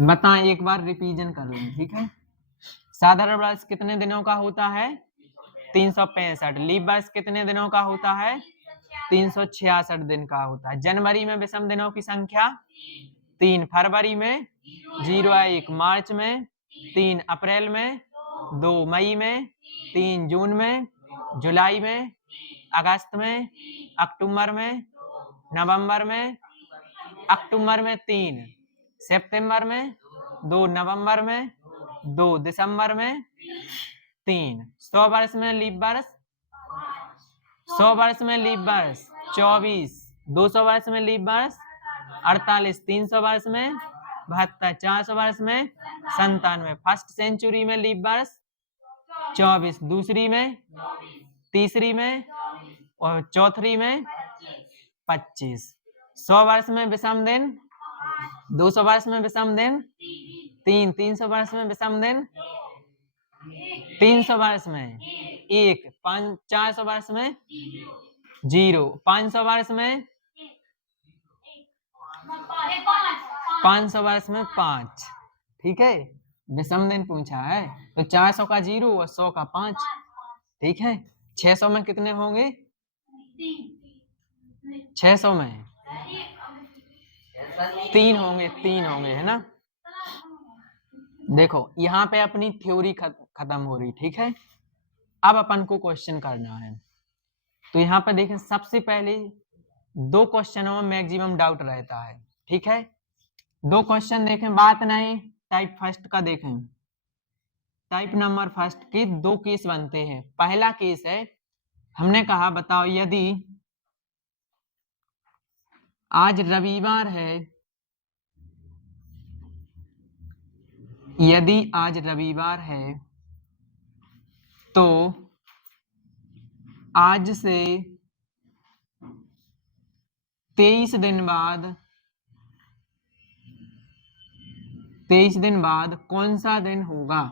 बताएं, एक बार रिवीजन कर लें, ठीक है। साधारण वर्ष कितने दिनों का होता है? 365। लीप वर्ष कितने दिनों का होता है? 366 दिन का होता है। जनवरी में विषम दिनों की संख्या 3, फरवरी में 0-1, मार्च में 3, अप्रैल में 2, मई में 3, जून में, जुलाई में, अगस्त में, अक्टूबर में, नवंबर में, अक्टूबर में 3, सितंबर में 2, नवंबर में 2, दिसंबर में 3। 100 वर्ष में लीप वर्ष, 100 वर्ष में लीप वर्ष 24, 200 वर्ष में लीप वर्ष 48, 300 वर्ष में 72, 400 वर्ष में 97, फर्स्ट सेंचुरी में लीप वर्ष 24, दूसरी में, तीसरी में और चौथी में 25। 100 वर्ष में विषम दिन, 200 वर्ष में विषम दिन 3, 300 वर्ष में विषम दिन 300 वर्ष में 1, 400 वर्ष में 0, 500 वर्ष में 500 वर्ष में 5। ठीक है, विषम दिन पूछा है तो 400 का 0 और 100 का 5। ठीक है, 600 में कितने होंगे? 600 में 3 होंगे, 3 होंगे, है ना। देखो यहाँ पे अपनी थ्योरी खत्म हो रही, ठीक है। अब अपन को क्वेश्चन करना है। तो यहाँ पे देखें, सबसे पहले 2 क्वेश्चनों में मैक्सिमम डाउट रहता है, ठीक है। 2 क्वेश्चन देखें, बात नहीं, टाइप फर्स्ट का देखें। टाइप नंबर फर्स्ट के 2 केस बनते हैं। पहला केस है, हमने कहा बताओ यदि आज रविवार है, यदि आज रविवार है तो आज से 23 दिन बाद, 23 दिन बाद कौन सा दिन होगा?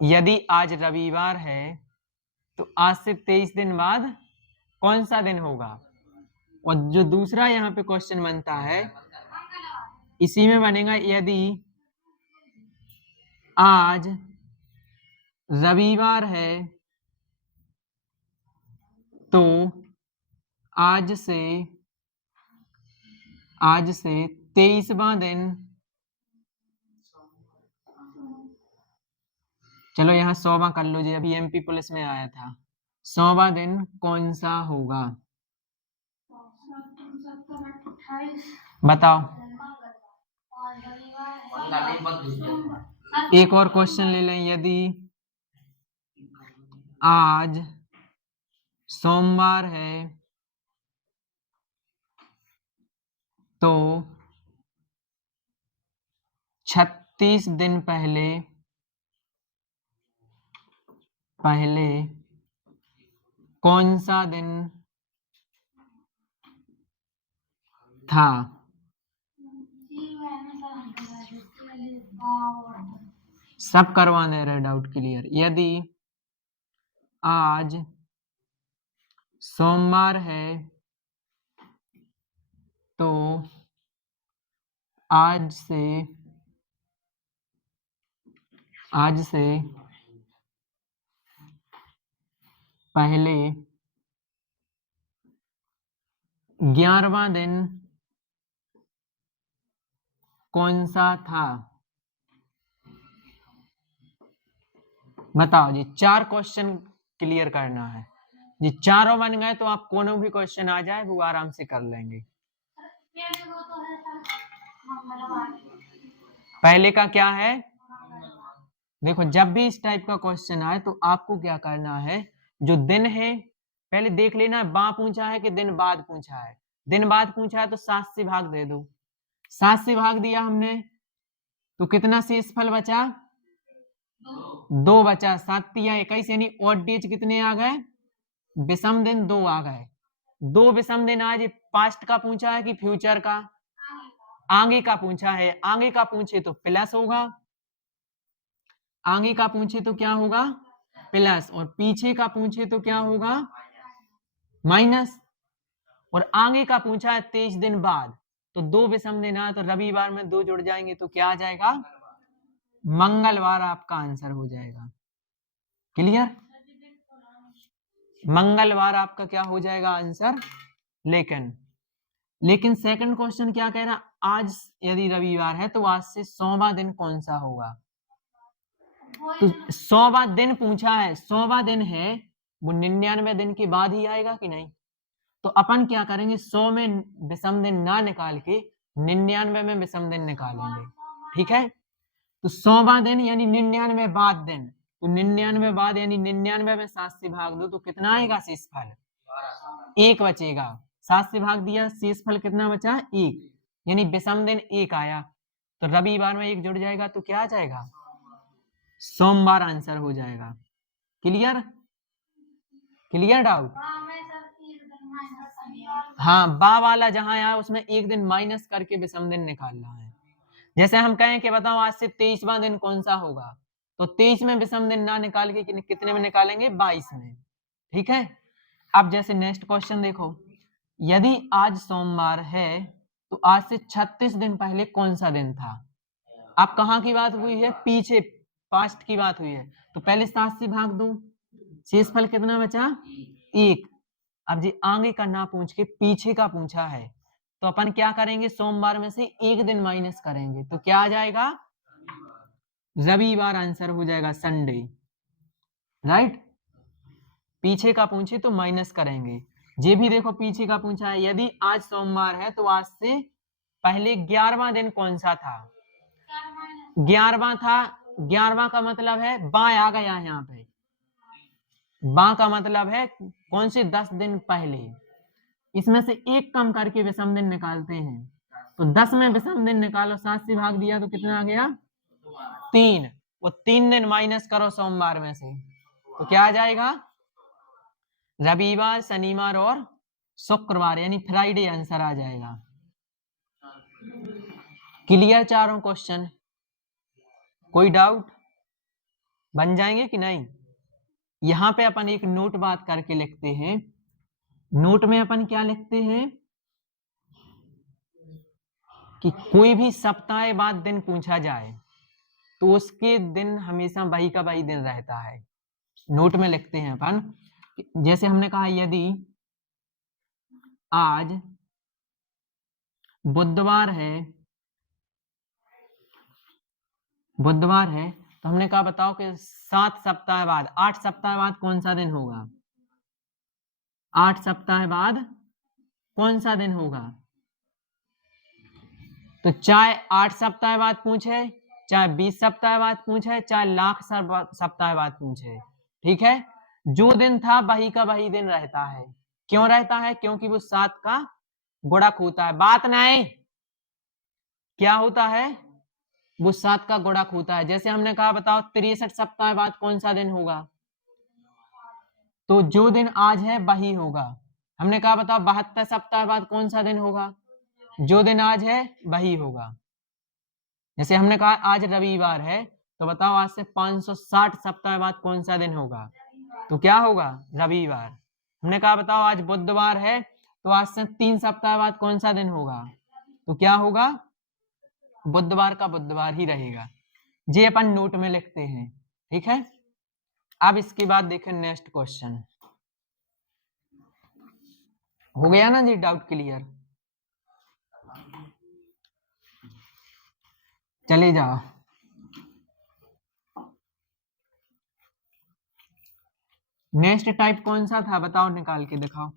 यदि आज रविवार है तो आज से 23 दिन बाद कौन सा दिन होगा? और जो दूसरा यहाँ पे क्वेश्चन बनता है, इसी में बनेगा, यदि आज रविवार है तो आज से 23वां दिन, चलो यहाँ 100वां कर लो जी, अभी एमपी पुलिस में आया था। 100वां दिन कौन सा होगा? बताओ। एक और क्वेश्चन ले लें, यदि आज सोमवार है तो 36 दिन पहले कौन सा दिन था? सब करवा दे रहे डाउट क्लियर। यदि आज सोमवार है तो आज से पहले 11वां दिन कौन सा था? बताओ जी, 4 क्वेश्चन क्लियर करना है जी। चारों बन गए तो आप कोनो भी क्वेश्चन आ जाए वो आराम से कर लेंगे। पहले का क्या है? देखो, जब भी इस टाइप का क्वेश्चन आए तो आपको क्या करना है, जो दिन है पहले देख लेना, बा पूछा है कि दिन बाद पूछा है। दिन बाद पूछा है तो 7 से भाग दे दो। 7 से भाग दिया हमने तो कितना शेषफल बचा? 2 बचा। 7 या 21 यानी ऑड डेज कितने आ गए? विषम दिन 2 आ गए। 2 विषम दिन आज पास्ट का पूछा है कि फ्यूचर का? आगे का पूछा है। आगे का पूछे तो प्लस होगा, आगे का पूछे तो क्या होगा? प्लस। और पीछे का पूछे तो क्या होगा? माइनस। और आगे का पूछा है 23 दिन बाद, तो 2 विषम दिन आए तो रविवार में 2 जुड़ जाएंगे तो क्या आ जाएगा, मंगलवार आपका आंसर हो जाएगा। क्लियर, मंगलवार आपका क्या हो जाएगा आंसर। लेकिन सेकंड क्वेश्चन क्या कह रहा, आज यदि रविवार है तो आज से 100वां दिन कौन सा होगा। तो 100वां दिन पूछा है, 100वां दिन है वो 99 दिन के बाद ही आएगा कि नहीं। तो अपन क्या करेंगे, 100 में विषम दिन ना निकाल के 99 में विषम दिन निकालेंगे। ठीक है, तो 100वां दिन यानी 99 बाद दिन, तो 99 बाद यानी 99 में 7 से भाग दो तो कितना आएगा शेषफल, 1 बचेगा। 7 से भाग दिया, शेषफल कितना बचा, 1, यानी विषम दिन 1 आया। तो रविवार में 1 जुड़ जाएगा तो क्या आ जाएगा, सोमवार आंसर हो जाएगा। Clear, clear doubt. हाँ, बा वाला जहां आया उसमें 1 दिन माइनस करके विषम दिन निकालना है। जैसे हम कहें कि बताओ आज से 23वां दिन कौन सा होगा, तो 23 में विषम दिन ना निकाल के कितने में निकालेंगे, 22 में। ठीक है, अब जैसे नेक्स्ट क्वेश्चन देखो, यदि आज सोमवार है तो आज से 36 दिन पहले कौन सा दिन था। अब कहाँ की बात हुई है, पीछे पास्ट की बात हुई है, तो पहले 7 से भाग दो, शेषफल कितना बचा, 1। अब जी आगे का ना पूछ के पीछे का पूछा है, तो अपन क्या करेंगे, सोमवार में से 1 दिन माइनस करेंगे तो क्या आ जाएगा, रविवार आंसर हो जाएगा, संडे। राइट, पीछे का पूछे तो माइनस करेंगे। ये भी देखो पीछे का पूछा है, यदि आज सोमवार है तो आज से पहले 11वां दिन कौन सा था, 11वां था। 11वां का मतलब है बा आ गया यहाँ पे, बा का मतलब है कौन से 10 दिन पहले, इसमें से 1 कम करके विषम दिन निकालते हैं। तो 10 में विषम दिन निकालो, 7 से भाग दिया तो कितना आ गया, 3। वो 3 दिन माइनस करो सोमवार में से तो क्या आ जाएगा, रविवार, शनिवार और शुक्रवार, यानी फ्राइडे आंसर आ जाएगा। क्लियर चारों क्वेश्चन, कोई डाउट, बन जाएंगे कि नहीं। यहां पे अपन एक नोट बात करके लिखते हैं, नोट में अपन क्या लिखते हैं कि कोई भी सप्ताह बाद दिन पूछा जाए तो उसके दिन हमेशा वही का वही दिन रहता है। नोट में लिखते हैं अपन, जैसे हमने कहा यदि आज बुधवार है, बुधवार है तो हमने कहा बताओ कि 7 सप्ताह बाद, 8 सप्ताह बाद कौन सा दिन होगा, 8 सप्ताह बाद कौन सा दिन होगा। तो चाहे 8 सप्ताह बाद पूछे, चाहे 20 सप्ताह बाद पूछे, चाहे लाख सप्ताह बाद पूछे, ठीक है, जो दिन था वही का वही दिन रहता है। क्यों रहता है, क्योंकि वो 7 का गुणक होता है। बात नहीं, क्या होता है, वो 7 का गुणक होता है। जैसे हमने कहा बताओ 63 सप्ताह बाद कौन सा दिन होगा, तो जो दिन आज है वही होगा। हमने कहा बताओ 72 सप्ताह बाद कौन सा दिन होगा, जो दिन आज है वही होगा। जैसे हमने कहा आज रविवार है तो बताओ आज से 560 सप्ताह बाद कौन सा दिन होगा, तो क्या होगा, रविवार। हमने कहा बताओ आज बुधवार है तो आज से 3 सप्ताह बाद कौन सा दिन होगा, तो क्या होगा, बुधवार का बुधवार ही रहेगा। ये अपन नोट में लिखते हैं। ठीक है, अब इसके बाद देखें नेक्स्ट क्वेश्चन। हो गया ना जी डाउट क्लियर, चले जाओ। नेक्स्ट टाइप कौन सा था बताओ, निकाल के दिखाओ।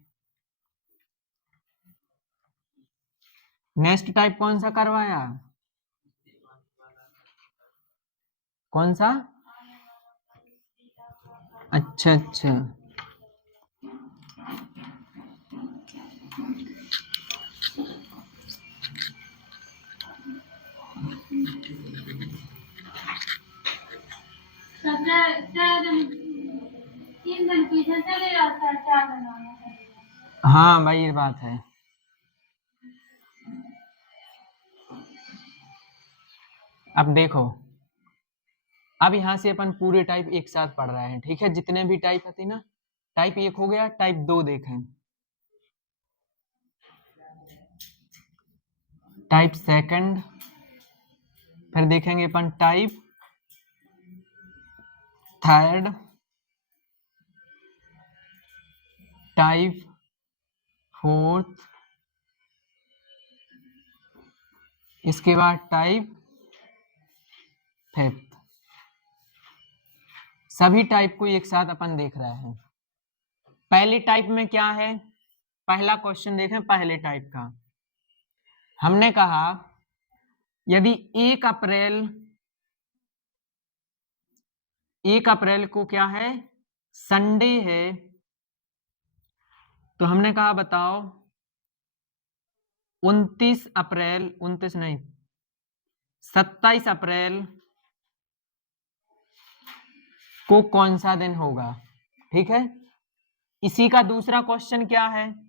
नेक्स्ट टाइप कौन सा करवाया, कौन सा, अच्छा अच्छा, हाँ वही बात है। अब देखो, अब यहां से अपन पूरे टाइप एक साथ पढ़ रहे हैं। ठीक है, जितने भी टाइप थे ना, टाइप 1 हो गया, टाइप 2 देखें। टाइप सेकंड, फिर देखेंगे अपन टाइप थर्ड, टाइप फोर्थ, इसके बाद टाइप फिफ्थ। सभी टाइप को एक साथ अपन देख रहे हैं। पहले टाइप में क्या है, पहला क्वेश्चन देखें पहले टाइप का। हमने कहा यदि 1 अप्रैल को क्या है, संडे है, तो हमने कहा बताओ 27 अप्रैल को कौन सा दिन होगा। ठीक है, इसी का दूसरा क्वेश्चन क्या है,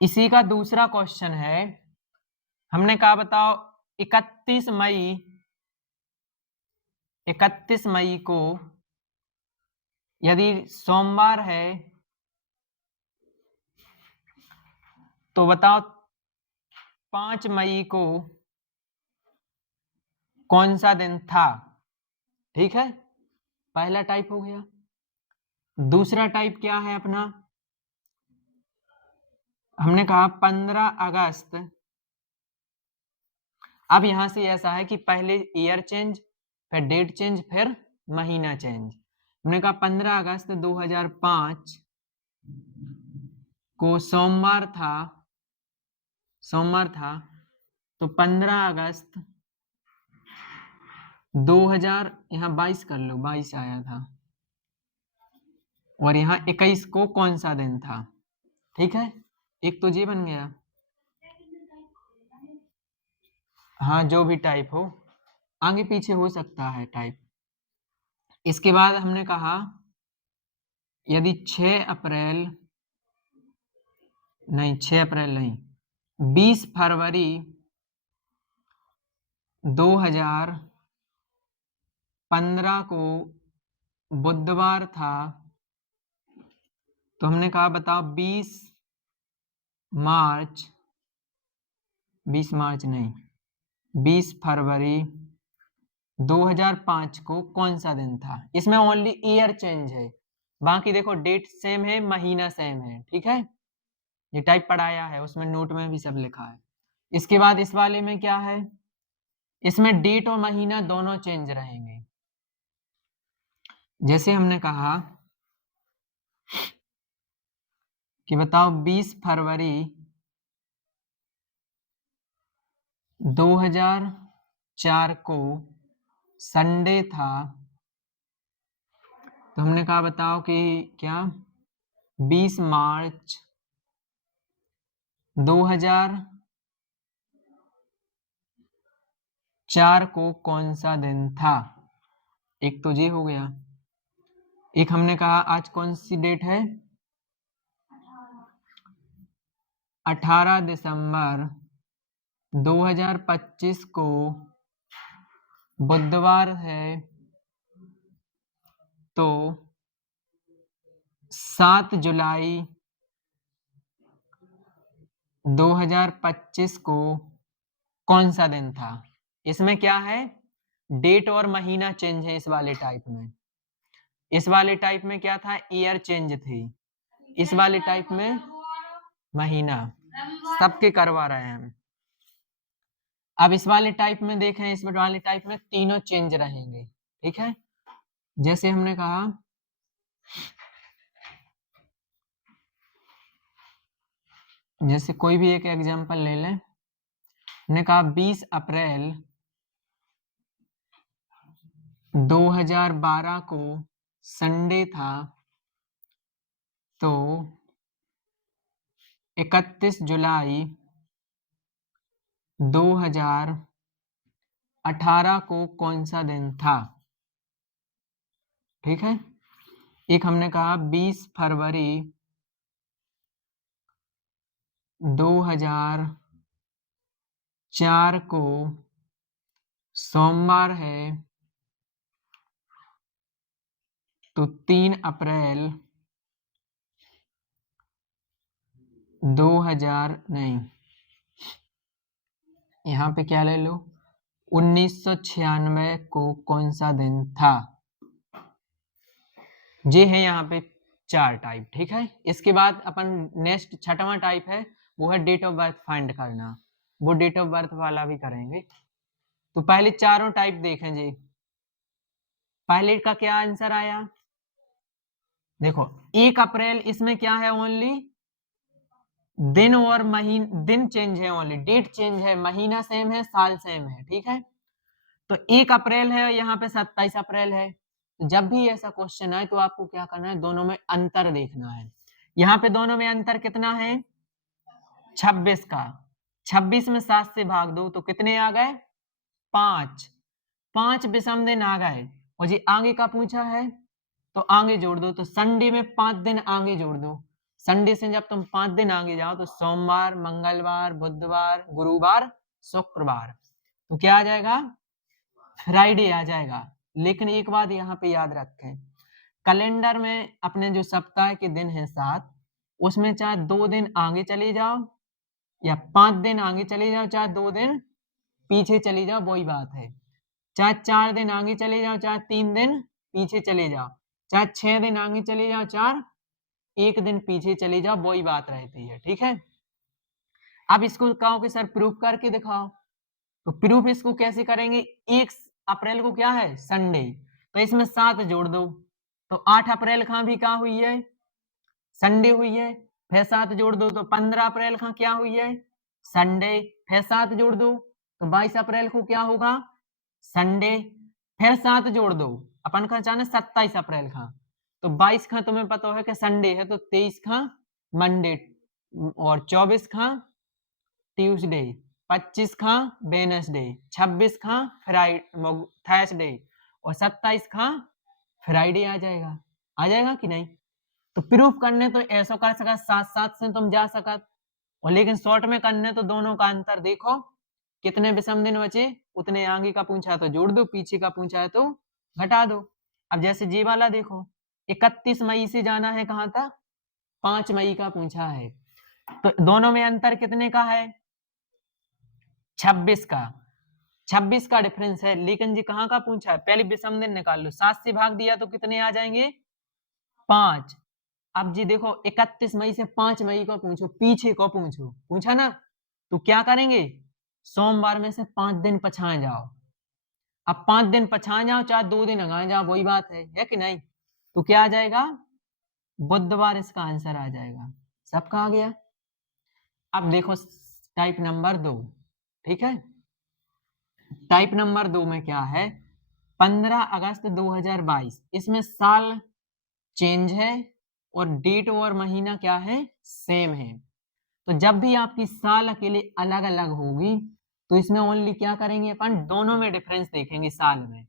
इसी का दूसरा क्वेश्चन है, हमने कहा बताओ 31 मई को यदि सोमवार है तो बताओ 5 मई को कौन सा दिन था। ठीक है, पहला टाइप हो गया। दूसरा टाइप क्या है अपना, हमने कहा 15 अगस्त। अब यहां से ऐसा है कि पहले ईयर चेंज, फिर डेट चेंज, फिर महीना चेंज। हमने कहा 15 अगस्त 2005 को सोमवार था, तो 15 अगस्त 2000, यहाँ 22 कर लो, 22 आया था, और यहाँ 21 को कौन सा दिन था। ठीक है, एक तो ये बन गया। हाँ, जो भी टाइप हो, आगे पीछे हो सकता है टाइप। इसके बाद हमने कहा यदि 6 अप्रैल नहीं, 20 फरवरी 2015 को बुधवार था, तो हमने कहा बताओ 20 फरवरी 2005 को कौन सा दिन था। इसमें ओनली ईयर चेंज है, बाकी देखो डेट सेम है, महीना सेम है। ठीक है, ये टाइप पढ़ाया है, उसमें नोट में भी सब लिखा है। इसके बाद इस वाले में क्या है, इसमें डेट और महीना दोनों चेंज रहेंगे। जैसे हमने कहा कि बताओ 20 फरवरी 2004 को संडे था, तो हमने कहा बताओ कि क्या 20 मार्च 2004 को कौन सा दिन था। एक तो ये हो गया। एक हमने कहा आज कौन सी डेट है, 18 दिसंबर 2025 को बुधवार है, तो 7 जुलाई 2025 को कौन सा दिन था। इसमें क्या है, डेट और महीना चेंज है इस वाले टाइप में। इस वाले टाइप में क्या था, ईयर चेंज थी। इस वाले टाइप में महीना, सबके करवा रहे हैं हम। अब इस वाले टाइप में देखें, इस वाले टाइप में तीनों चेंज रहेंगे। ठीक है, जैसे हमने कहा जैसे कोई भी एक एग्जांपल ले लें, हमने कहा 20 अप्रैल 2012 को संडे था, तो 31 जुलाई 2018 को कौन सा दिन था। ठीक है, एक हमने कहा 20 फरवरी 2004 को सोमवार है, तो 3 अप्रैल 2000 नहीं यहाँ पे क्या ले लो, 1996 को कौन सा दिन था। ये है यहाँ पे 4 टाइप, ठीक है। इसके बाद अपन नेक्स्ट छठवां टाइप है, वो है डेट ऑफ बर्थ फाइंड करना, वो डेट ऑफ बर्थ वाला भी करेंगे। तो पहले चारों टाइप देखें जी। पहले का क्या आंसर आया, देखो 1 अप्रैल, इसमें क्या है, ओनली दिन और महीना, दिन चेंज है, ओनली डेट चेंज है, महीना सेम है, साल सेम है, ठीक है। तो 1 अप्रैल है, यहाँ पे 27 अप्रैल है। तो जब भी ऐसा क्वेश्चन आए तो आपको क्या करना है, दोनों में अंतर देखना है। यहाँ पे दोनों में अंतर कितना है, 26 का। 26 में 7 से भाग दो तो कितने आ गए, 5। 5 विषम दिन आ गए। और जी आगे का पूछा है तो आगे जोड़ दो, तो संडे में 5 दिन आगे जोड़ दो। संडे से जब तुम 5 दिन आगे जाओ तो सोमवार, मंगलवार, बुधवार, गुरुवार, शुक्रवार, तो क्या आ जाएगा, फ्राइडे आ जाएगा। लेकिन एक बात यहाँ पे याद रखें, कैलेंडर में अपने जो सप्ताह के दिन हैं 7, उसमें चाहे 2 दिन आगे चले जाओ या 5 दिन आगे चले जाओ, चाहे 2 दिन पीछे चले जाओ, वही बात है। चाहे 4 दिन आगे चले जाओ, चाहे 3 दिन पीछे चले जाओ, चाहे 6 दिन आगे चले जाओ, चाहे 1 दिन पीछे चले जाओ, वही बात रहती है, ठीक है। अब इसको कहो कि सर प्रूफ करके दिखाओ, तो प्रूफ इसको कैसे करेंगे, 1 अप्रैल को क्या है, संडे, तो इसमें 7 जोड़ दो, तो 8 अप्रैल का भी क्या हुई है, संडे हुई है, फिर 7 जोड़ दो तो 15 अप्रैल का क्या हुई है, संडे, फिर 7 जोड़ दो तो 22 अप्रैल को क्या होगा, संडे, फिर 7 जोड़ दो, अपन का चाहे 27 अप्रैल का, तो 22 का तुम्हें पता है कि संडे है, तो 23 का मंडे, और 24 का ट्यूसडे, 25 का वेडनेसडे, 26 का फ्राइडे थर्सडे, और 27 का फ्राइडे आ जाएगा कि नहीं। तो प्रूफ करने तो ऐसा कर सकत, साथ साथ से तुम जा सकत, और लेकिन शॉर्ट में करने तो दोनों का अंतर देखो, कितने विषम दिन बचे, उतने आगे का पूछा तो जोड़ दो, पीछे का पूछा है तो घटा दो। अब जैसे जी वाला देखो, 31 मई से जाना है कहाँ था, 5 मई का पूछा है, तो दोनों में अंतर कितने का है, 26 का। 26 का डिफरेंस है, लेकिन जी कहाँ का पूछा है, पहले विषम दिन निकाल लो, 7 से भाग दिया तो कितने आ जाएंगे, 5। अब जी देखो 31 मई से 5 मई को पूछो, पीछे को पूछो, पूछा ना, तो क्या करेंगे, सोमवार में से 5 दिन पछाए जाओ। अब 5 दिन पछाए जाओ, चाहे 2 दिन आगे जाओ, वही बात है कि नहीं। तो क्या आ जाएगा, बुधवार इसका आंसर आ जाएगा। सबका आ गया। अब देखो टाइप नंबर 2, ठीक है। टाइप नंबर 2 में क्या है, 15 अगस्त 2022, इसमें साल चेंज है और डेट और महीना क्या है, सेम है। तो जब भी आपकी साल अकेले अलग अलग होगी तो इसमें ओनली क्या करेंगे, अपन दोनों में डिफरेंस देखेंगे, साल में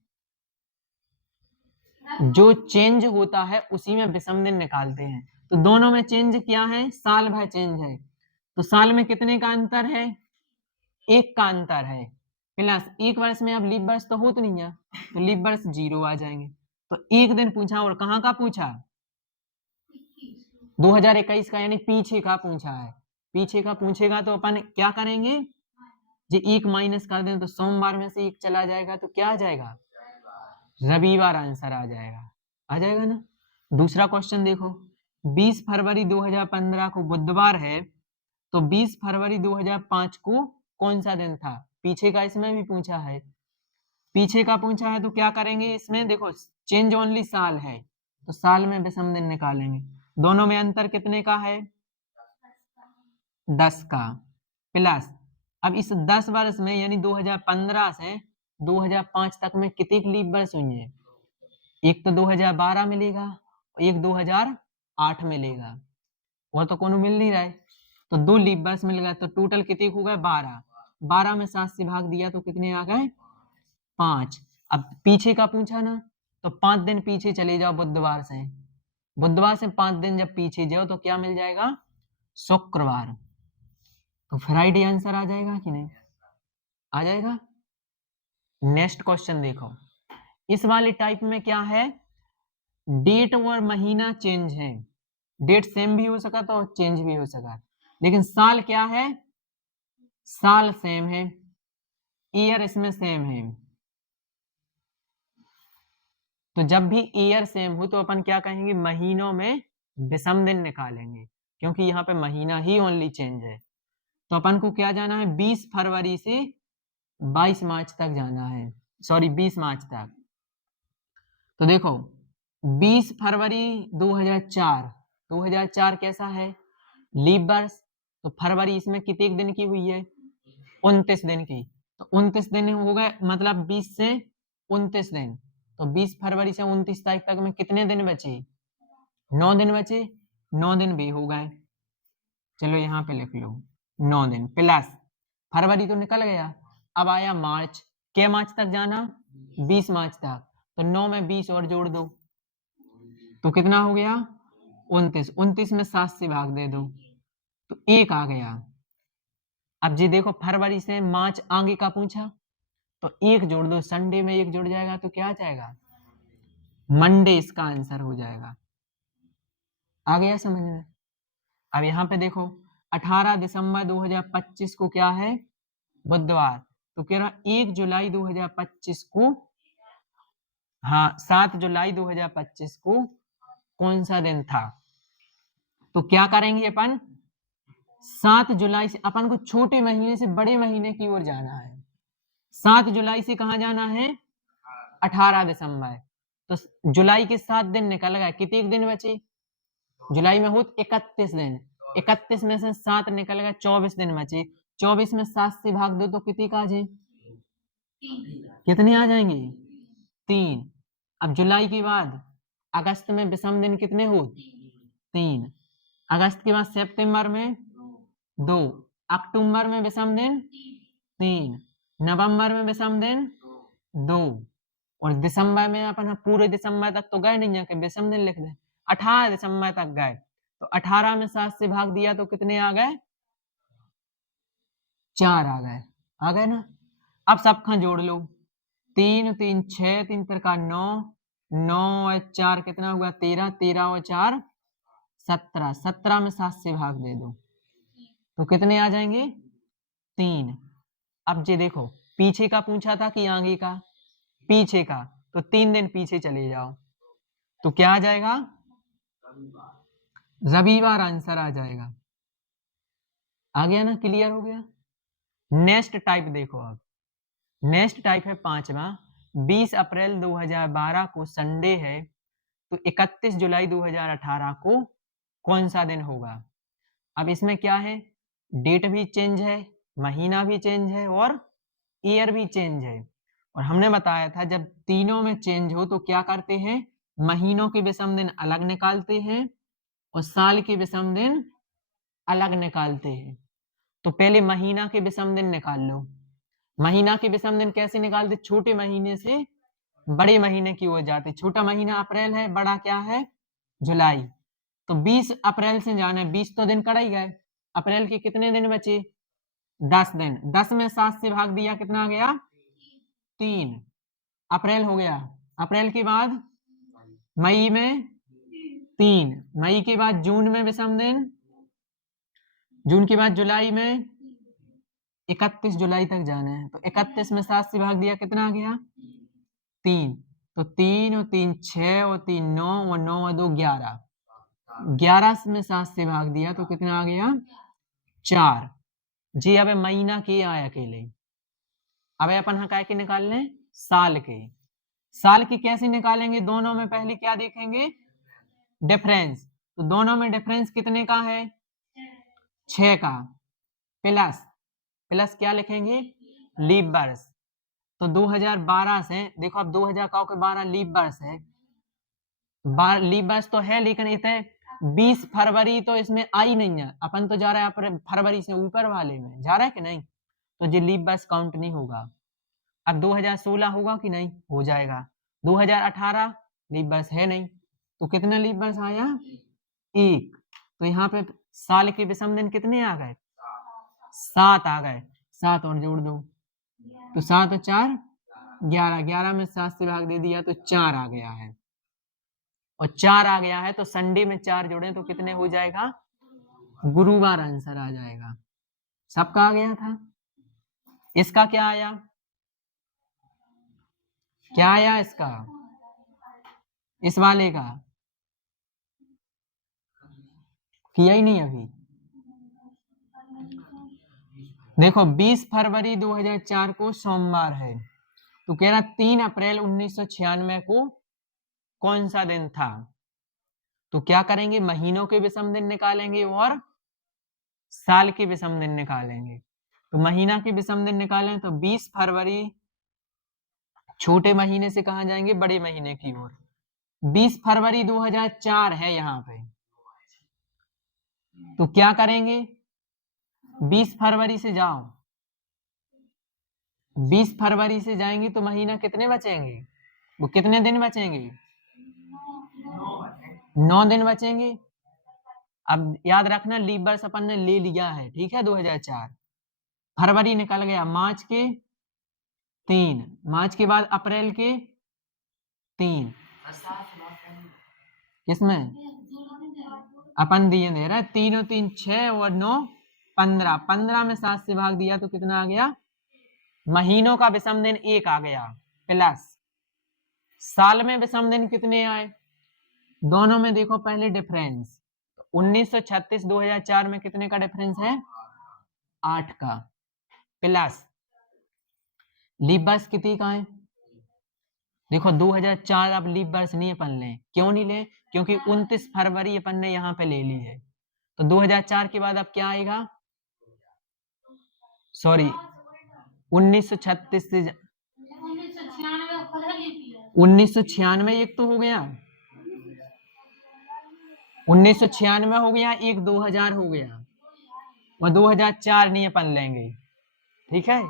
जो चेंज होता है उसी में विषम दिन निकालते हैं। तो दोनों में चेंज क्या है, साल भर चेंज है, तो साल में कितने का अंतर है, 1 का अंतर है, प्लस 1 वर्ष में अब लीप वर्ष तो होता नहीं है, तो लीप वर्ष 0 आ जाएंगे। तो 1 दिन पूछा, और कहाँ का पूछा, 2021 का, यानी पीछे का पूछा है। पीछे का पूछेगा तो अपन क्या करेंगे, जी 1 माइनस कर दें तो सोमवार में से 1 चला जाएगा, तो क्या आ जाएगा, रविवार आंसर आ जाएगा ना। दूसरा क्वेश्चन देखो, 20 फरवरी 2015 को बुधवार है, तो 20 फरवरी 2005 को कौन सा दिन था, पीछे का इसमें भी पूछा है, पीछे का पूछा है, तो क्या करेंगे, इसमें देखो चेंज ओनली साल है, तो साल में विषम दिन निकालेंगे। दोनों में अंतर कितने का है, 10 का, प्लस अब इस 10 वर्ष में यानी 2015 से 2005 तक में कितने लीप वर्ष हुई है, एक तो 2012 मिलेगा, एक 2008 मिलेगा, वो तो कोनो मिल नहीं रहा है, तो 2 लीप वर्ष मिल गए, तो टोटल कितने हो गए, 12। 12 में 7 से भाग दिया तो कितने आ गए, 5। अब पीछे का पूछा ना, तो 5 दिन पीछे चले जाओ, बुधवार से, बुधवार से 5 दिन जब पीछे जाओ तो क्या मिल जाएगा, शुक्रवार, तो फ्राइडे आंसर आ जाएगा कि नहीं, आ जाएगा। नेक्स्ट क्वेश्चन देखो, इस वाले टाइप में क्या है, डेट और महीना चेंज है, डेट सेम भी हो सका तो चेंज भी हो सका, लेकिन साल क्या है, साल सेम है। ईयर इसमें सेम है, तो जब भी ईयर सेम हो तो अपन क्या कहेंगे, महीनों में विषम दिन निकालेंगे, क्योंकि यहाँ पे महीना ही ओनली चेंज है। तो अपन को क्या जाना है, 20 फरवरी से 22 मार्च तक जाना है, सॉरी 20 मार्च तक। तो देखो 20 फरवरी 2004, 2004 कैसा है, लीप वर्ष, तो फरवरी इसमें कितने दिन की हुई है, 29 दिन की, तो 29 दिन हो गए, मतलब 20 से 29 दिन, तो 20 फरवरी से 29 तारीख तक में कितने दिन बचे, 9 दिन बचे, 9 दिन भी हो गए, चलो यहाँ पे लिख लो 9 दिन प्लस फरवरी तो निकल गया, अब आया मार्च, क्या मार्च तक जाना, 20 मार्च तक, तो 9 में 20 और जोड़ दो, तो कितना हो गया 29, 29 में 7 से भाग दे दो, तो 1 आ गया। अब जी देखो फरवरी से मार्च आगे का पूछा, तो 1 जोड़ दो, संडे में 1 जुड़ जाएगा तो क्या आ जाएगा, मंडे इसका आंसर हो जाएगा। आ गया समझ में। अब यहाँ पे देखो 18 दिसंबर 2025 को क्या है, बुधवार, तो कह रहा 1 जुलाई 2025 को, हाँ 7 जुलाई 2025 को कौन सा दिन था, तो क्या करेंगे अपन, 7 जुलाई से अपन को छोटे महीने से बड़े महीने की ओर जाना है, 7 जुलाई से कहाँ जाना है, 18 दिसंबर, तो जुलाई के 7 दिन निकल गए, कितने दिन बचे, जुलाई में हो 31 दिन, 31 में से 7 निकल गए, 24 दिन बचे, 24 में 7 से भाग दो तो कितने का आ जाए, कितने आ जाएंगे, 3। अब जुलाई के बाद अगस्त में विषम दिन कितने हो, 3, अगस्त के बाद सितंबर में 2, अक्टूबर में विषम दिन 3, नवंबर में विषम दिन 2, और दिसंबर में अपन पूरे दिसंबर तक तो गए नहीं है कि विषम दिन लिख दे, 18 दिसंबर तक गए, तो 18 में 7 से भाग दिया तो कितने आ गए, 4 आ गए ना। अब सबका जोड़ लो, 3 3 6, 3 प्रकार 9, 9 और 4 कितना हुआ 13, 13 और 4 17, 17 में 7 से भाग दे दो तो कितने आ जाएंगे, 3। अब ये देखो पीछे का पूछा था कि आगे का, पीछे का, तो 3 दिन पीछे चले जाओ तो क्या आ जाएगा, रविवार आंसर आ जाएगा। आ गया ना, क्लियर हो गया। नेक्स्ट टाइप देखो, अब नेक्स्ट टाइप है 5वां, 20 अप्रैल 2012 को संडे है, तो 31 जुलाई 2018 को कौन सा दिन होगा। अब इसमें क्या है, डेट भी चेंज है, महीना भी चेंज है और ईयर भी चेंज है, और हमने बताया था जब तीनों में चेंज हो तो क्या करते हैं, महीनों के विषम दिन अलग निकालते हैं और साल के विषम दिन अलग निकालते हैं। तो पहले महीना के विषम दिन निकाल लो। महीना के विषम दिन कैसे निकालते, छोटे महीने से बड़े महीने की ओर जाते, छोटा महीना अप्रैल है, बड़ा क्या है जुलाई, तो 20 अप्रैल से जाना है, 20 तो दिन कट ही गए, अप्रैल के कितने दिन बचे, 10 दिन, 10 में 7 से भाग दिया कितना आ गया, 3, अप्रैल हो गया। अप्रैल के बाद मई में 3, मई के बाद जून में विषम दिन, जून के बाद जुलाई में 31 जुलाई तक जाना है, तो 31 में 7 से भाग दिया कितना आ गया, 3, तो 3 और 3 6 और 3 9 और 9 और 2 11, 11 में 7 से भाग दिया तो कितना आ गया, 4। जी अब महीना के आए अकेले, अब अपन हाँ के निकाल लें, साल के, साल की कैसे निकालेंगे, दोनों में पहले क्या देखेंगे, डिफरेंस, तो दोनों में डिफरेंस कितने का है, 6 का, प्लस प्लस क्या लिखेंगे, लीप वर्ष, तो 2012 से देखो, अब 2000 का 12 लीप वर्ष है, लीप वर्ष तो है लेकिन इतने 20 फरवरी तो इसमें आई नहीं है, अपन तो जा रहा है फरवरी से ऊपर वाले में जा रहा है कि नहीं, तो ये लीप वर्ष काउंट नहीं होगा। अब 2016 होगा कि नहीं, हो जाएगा, 2018 लीप वर्ष है नहीं, तो कितना लीप वर्ष आया, 1, तो यहाँ पे साल के विषम दिन कितने आ गए, 7 आ गए, 7 और जोड़ दो तो 7 और 4 11, 11 में 7 से भाग दे दिया तो 4 आ गया है, और 4 आ गया है तो संडे में 4 जोड़े तो कितने हो जाएगा, गुरुवार आंसर आ जाएगा। सबका आ गया था, इसका क्या आया, क्या आया इसका, इस वाले का? किया ही नहीं अभी। देखो 20 फरवरी 2004 को सोमवार है, तो कह रहा 3 अप्रैल 1996 को कौन सा दिन था। तो क्या करेंगे, महीनों के विषम दिन निकालेंगे और साल के विषम दिन निकालेंगे। तो महीना के विषम दिन निकालें तो 20 फरवरी छोटे महीने से कहाँ जाएंगे, बड़े महीने की ओर। 20 फरवरी 2004 है यहाँ पे, तो क्या करेंगे, 20 फरवरी से जाओ, 20 फरवरी से जाएंगे तो महीना कितने बचेंगे, वो कितने दिन बचेंगे, 9 दिन बचेंगे। अब याद रखना लीप वर्ष अपन ने ले लिया है, ठीक है, 2004। फरवरी निकल गया, मार्च के 3, मार्च के बाद अप्रैल के 3, किसमें अपन दिए दे रहा है, 3 और 3 6 और 9 15, 15 में 7 से भाग दिया तो कितना आ गया, महीनों का विषम दिन 1 आ गया, प्लस साल में विषम दिन कितने आए, दोनों में देखो पहले डिफरेंस, 1936 2004 में कितने का डिफरेंस है, 8 का, प्लस लीप वर्ष कितनी का है, देखो 2004 अब लीप वर्ष नहीं अपन लें, क्यों नहीं ले, क्योंकि 29 फरवरी अपन ने यहाँ पे ले ली है, तो 2004 के बाद अब क्या आएगा, सॉरी 1936 से 1996 एक तो हो गया, 1996 हो गया, एक 2000 हो गया, और 2004 नहीं अपन लेंगे, ठीक है,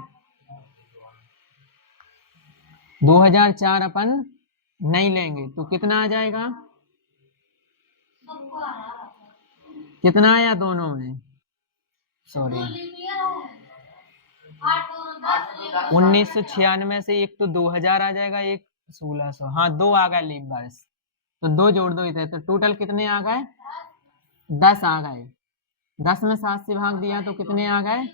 2004 अपन नहीं लेंगे, तो कितना आ जाएगा, कितना आया दोनों में, सॉरी 1996 से एक तो 2000 आ जाएगा, एक 1600, हाँ 2 आ गए लीप वर्ष, तो 2 जोड़ दो इधर, तो टोटल कितने आ गए, 10 आ गए, 10 में 7 से भाग दिया तो कितने आ गए,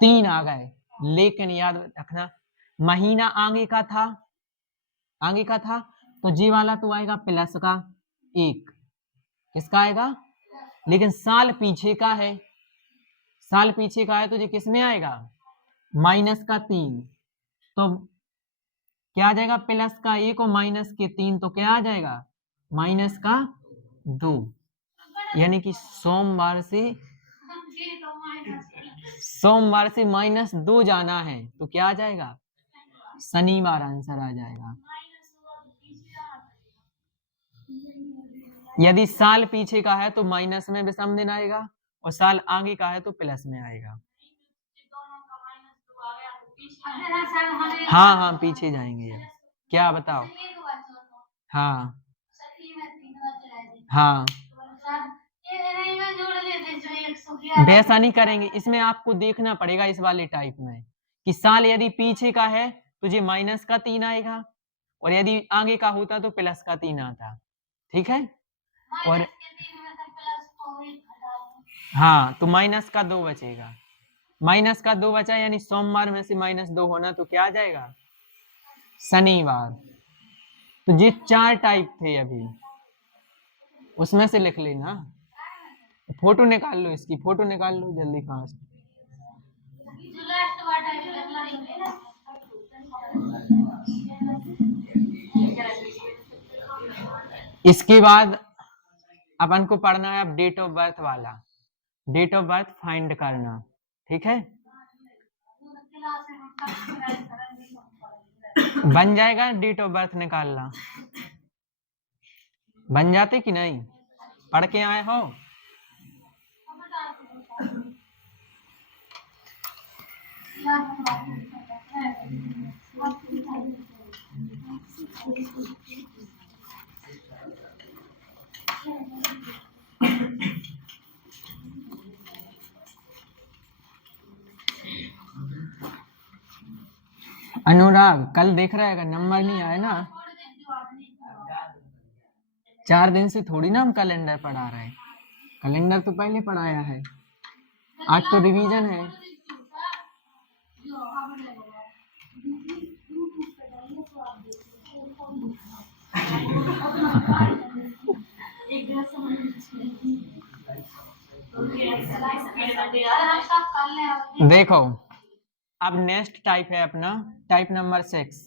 3 आ गए। लेकिन याद रखना महीना आगे का था, आगे का था, तो जी वाला तो आएगा प्लस का 1, किसका आएगा, लेकिन साल पीछे का है, साल पीछे का है तो जी किस में आएगा, माइनस का 3, तो क्या आ जाएगा, प्लस का 1 और माइनस के 3, तो क्या आ जाएगा, माइनस का 2, यानी कि सोमवार से -2 जाना है, तो क्या आ जाएगा, शनिवार आंसर आ जाएगा। यदि साल पीछे का है तो माइनस में विषम दिन आएगा, और साल आगे का है तो प्लस में आएगा। हाँ हाँ पीछे जाएंगे, अब क्या बताओ, हाँ हाँ वैसा नहीं करेंगे, इसमें आपको देखना पड़ेगा इस वाले टाइप में कि साल यदि पीछे का है तो जी माइनस का 3 आएगा, और यदि आगे का होता तो प्लस का 3 आता, ठीक है, और हाँ तो माइनस का 2 बचेगा, माइनस का 2 बचा, यानी सोमवार में से -2 होना, तो क्या आ जाएगा, शनिवार। तो ये 4 टाइप थे, अभी उसमें से लिख लेना, फोटो निकाल लो, इसकी फोटो निकाल लो जल्दी फास्ट। इसके बाद अपन को पढ़ना है अब डेट ऑफ बर्थ वाला, डेट ऑफ बर्थ फाइंड करना, ठीक है, बन जाएगा डेट ऑफ बर्थ निकालना, बन जाते कि नहीं, पढ़ के आए हो, अनुराग कल देख रहा है, नंबर नहीं आया ना, 4 दिन से थोड़ी ना हम कैलेंडर पढ़ा रहे हैं, कैलेंडर तो पहले पढ़ाया है, आज तो रिवीजन है। देखो अब नेक्स्ट टाइप है अपना टाइप नंबर 6।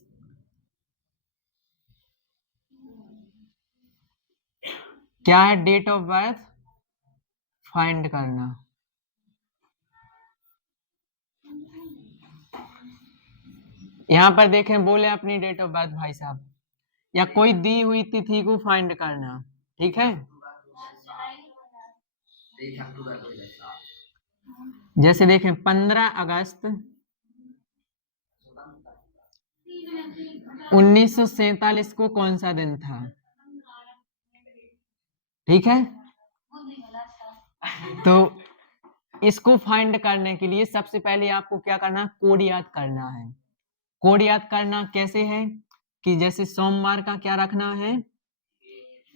क्या है? डेट ऑफ बर्थ फाइंड करना। यहां पर देखें, बोले अपनी डेट ऑफ बर्थ भाई साहब, या कोई दी हुई तिथि को फाइंड करना। ठीक है, जैसे देखें 15 अगस्त 1947 को कौन सा दिन था? ठीक है, तो इसको फाइंड करने के लिए सबसे पहले आपको क्या करना है? कोड याद करना है। कोड याद करना कैसे है कि जैसे सोमवार का क्या रखना है?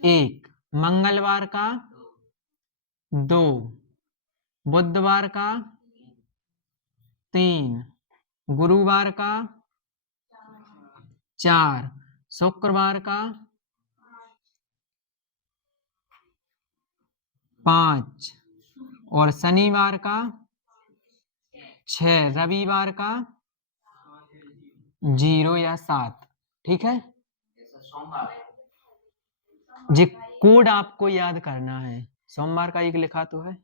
1, मंगलवार का 2, बुधवार का 3, गुरुवार का 4, शुक्रवार का 5 और शनिवार का 6, रविवार का 0 या 7। ठीक है जी, कोड आपको याद करना है। सोमवार का 1 लिखा तो है।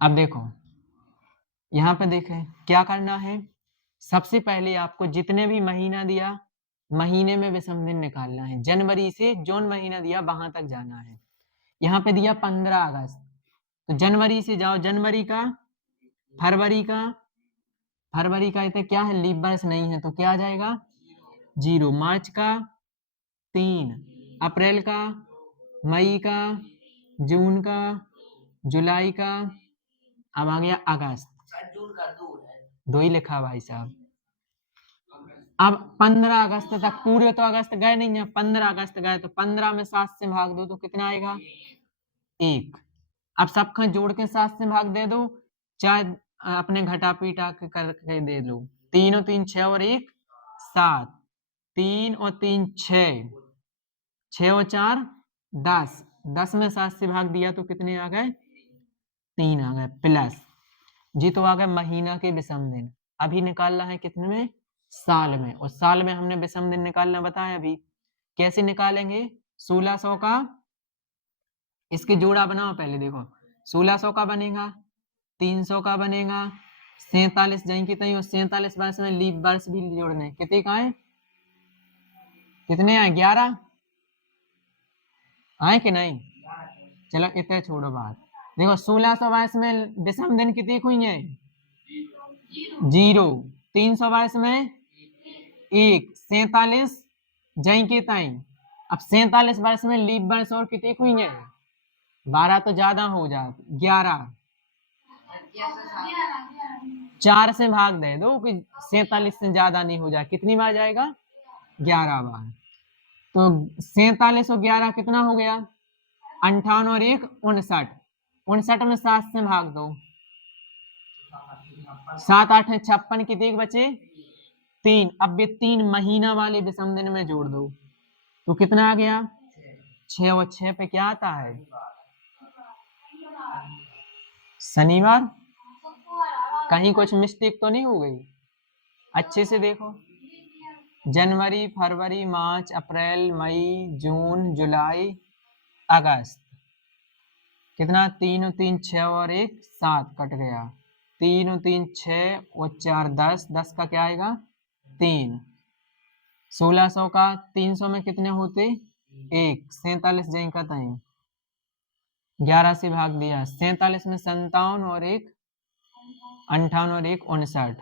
अब देखो यहाँ पे देखें क्या करना है। सबसे पहले आपको जितने भी महीना दिया, महीने में विषम दिन निकालना है। जनवरी से जौन महीना दिया वहां तक जाना है। यहाँ पे दिया 15 अगस्त, तो जनवरी से जाओ, जनवरी का, फरवरी का, फरवरी का इतना क्या है? लीप वर्ष नहीं है तो क्या आ जाएगा? 0, मार्च का 3, अप्रैल का, मई का, जून का, जुलाई का, अब आ गया अगस्त। 2 ही लिखा भाई साहब। अब 15 अगस्त तक, पूरे तो अगस्त गए नहीं है, 15 अगस्त गए, तो 15 में 7 से भाग दो तो कितना आएगा? 1। अब सबका जोड़ के 7 से भाग दे दो, चाहे अपने घटा पीटा के करके दे दो। 3 और 3 6 और 1 7, 3 और 3 6, 6 और 4 10, 10 में 7 से भाग दिया तो कितने आ गए? 3 आ गए, प्लस जी तो आ गए महीना के विषम दिन। अभी निकालना है कितने में? साल में, और साल में हमने विषम दिन निकालना बताया अभी। कैसे निकालेंगे? 1600 का, इसके जोड़ा बनाओ पहले। देखो 1600 का बनेगा, 300 का बनेगा, 47 जहीं की तहीं, और 47 वर्ष में लीप वर्ष भी जोड़ने। कितने का है? कितने आए? 11 आए कि नहीं? चलो इतने छोड़ो बात। देखो 1600 वर्ष में विषम दिन कितनी हुई है? 0। 300 वर्ष में 1, 47 जहीं के ताई। अब 47 वर्ष में लीप वर्ष और कितनी हुई है? 12 तो ज्यादा हो जाए, 11। 4 से भाग दे दो कि 47 से ज्यादा नहीं हो जाए। कितनी बार जाएगा? 11 बार। तो 47 और 11 कितना हो गया? 58 और 1 59। 59 में 7 से भाग दो, 7 8 है 56, कितने बचे? 3। अब ये 3 महीना वाले विषम दिन में जोड़ दो तो कितना आ गया? 6, और 6 पे क्या आता है? शनिवार। कहीं कुछ मिस्टेक तो नहीं हो गई? अच्छे से देखो, जनवरी, फरवरी, मार्च, अप्रैल, मई, जून, जुलाई, अगस्त। कितना? 3 और 3 6 और 1 7, कट गया। 3 और 3 6 और 4 10, 10 का क्या आएगा? 3। 1600 का 300 में कितने होते? 1। 47 जहीं का तहीं, 11 से भाग दिया। 47 में 57 और 1 58 और 1 59,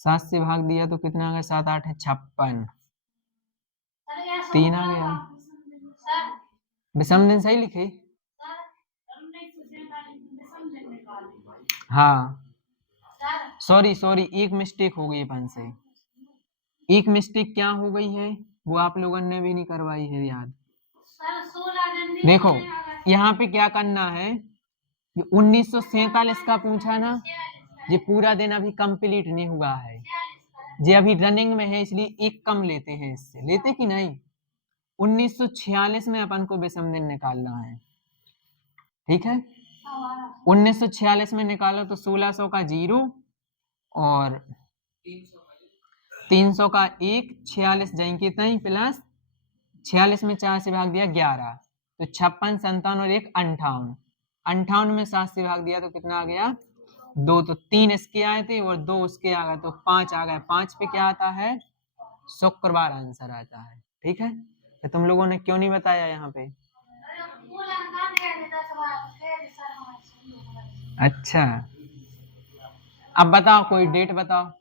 7 से भाग दिया तो कितना आ गया? 7 8 है 56, 3 आ गया। विषम दिन सही लिखे? हाँ सॉरी सॉरी, एक मिस्टेक हो गई अपन से। एक मिस्टेक क्या हो गई है वो आप लोगों ने भी नहीं करवाई है याद। देखो यहाँ पे क्या करना है, 1947 का पूछा ना, ये पूरा दिन अभी कंप्लीट नहीं हुआ है। ये अभी रनिंग में है इसलिए एक कम लेते हैं, इससे लेते कि नहीं। 1946 में अपन को विषम दिन निकालना है, ठीक है। 1946 में निकालो तो 1600 का 0 और 300 का 1, 46 जाएंगे तई प्लस 46 में 4 से भाग दिया 11, तो 56, 57 और 1 58, 58 में 7 से भाग दिया तो कितना आ गया 2, तो 3 इसके आए थे और 2 उसके आ गए तो 5 आ गए। 5 पे क्या आता है, शुक्रवार आंसर आता है, ठीक है। तो तुम लोगों ने क्यों नहीं बताया यहाँ पे? अच्छा, अब बताओ कोई डेट बताओ,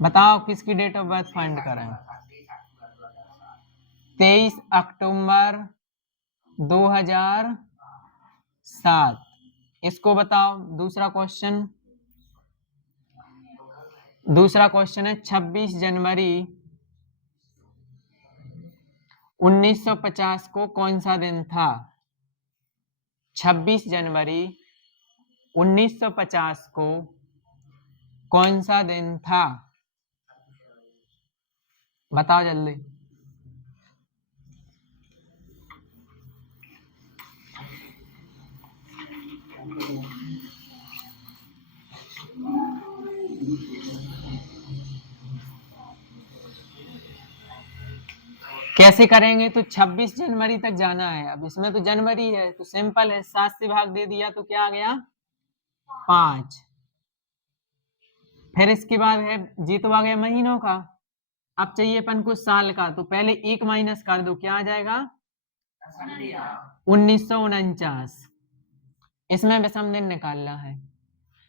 बताओ किसकी डेट ऑफ बर्थ फाइंड करें। 23 अक्टूबर 2007, इसको बताओ। दूसरा क्वेश्चन है 26 जनवरी 1950 को कौन सा दिन था? 26 जनवरी 1950 को कौन सा दिन था? बताओ जल्दी। कैसे करेंगे? तो 26 जनवरी तक जाना है। अब इसमें तो जनवरी है तो सिंपल है, 7 से भाग दे दिया तो क्या आ गया 5। फिर इसके बाद है जी तो आ गया महीनों का। अब चाहिए अपन को साल का, तो पहले 1 माइनस कर दो, क्या आ जाएगा 1949। इसमें विषम दिन निकालना है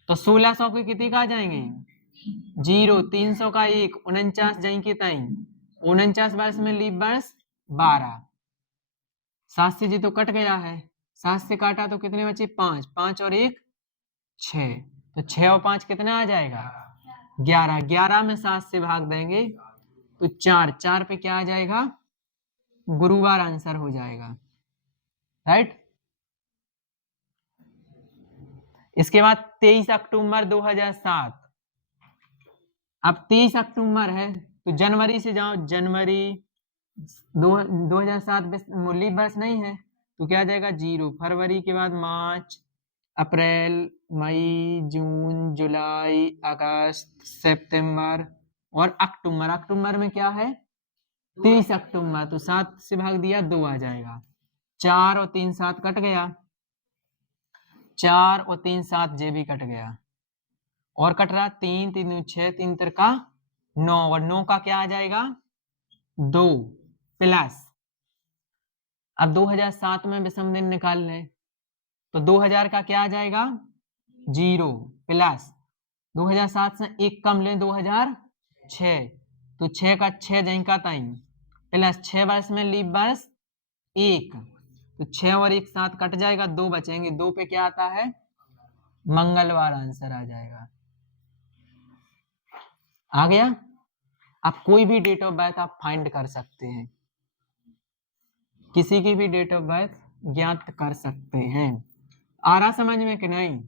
तो 1600 के कितने का आ जाएंगे 0, 300 का 1, 49 जाएंगे तई 49 वर्ष में लीप वर्ष 12। 7 से जी तो कट गया है, 7 से काटा तो कितने बचे 5, 5 और 1 6, तो 6 और 5 कितना आ जाएगा 11, 11 में 7 से भाग देंगे तो 4, 4 पे क्या आ जाएगा गुरुवार आंसर हो जाएगा, राइट। इसके बाद 23 अक्टूबर 2007। अब 23 अक्टूबर है तो जनवरी से जाओ, जनवरी 2007 लीप वर्ष नहीं है तो क्या आ जाएगा 0, फरवरी के बाद मार्च, अप्रैल, मई, जून, जुलाई, अगस्त, सितंबर और अक्टूबर। अक्टूबर में क्या है 30 अक्टूबर, तो 7 से भाग दिया 2 आ जाएगा। 4 और 3 7 कट गया, 4 और 3 7 जे भी कट गया और कट रहा 3 3 6 3 का 9 और 9 का क्या आ जाएगा 2 प्लस। अब 2007 में विषम दिन निकाल लें तो 2000 का क्या आ जाएगा 0 प्लस 2007 से 1 कम लें 2006, तो 6 का 6 जहीं का तई प्लस 6 वर्ष में लीप वर्ष 1, तो 6 और 1 7 कट जाएगा, 2 बचेंगे, 2 पे क्या आता है मंगलवार आंसर आ जाएगा। आ गया। आप कोई भी डेट ऑफ बर्थ आप फाइंड कर सकते हैं, किसी की भी डेट ऑफ बर्थ ज्ञात कर सकते हैं। आ रहा समझ में कि नहीं?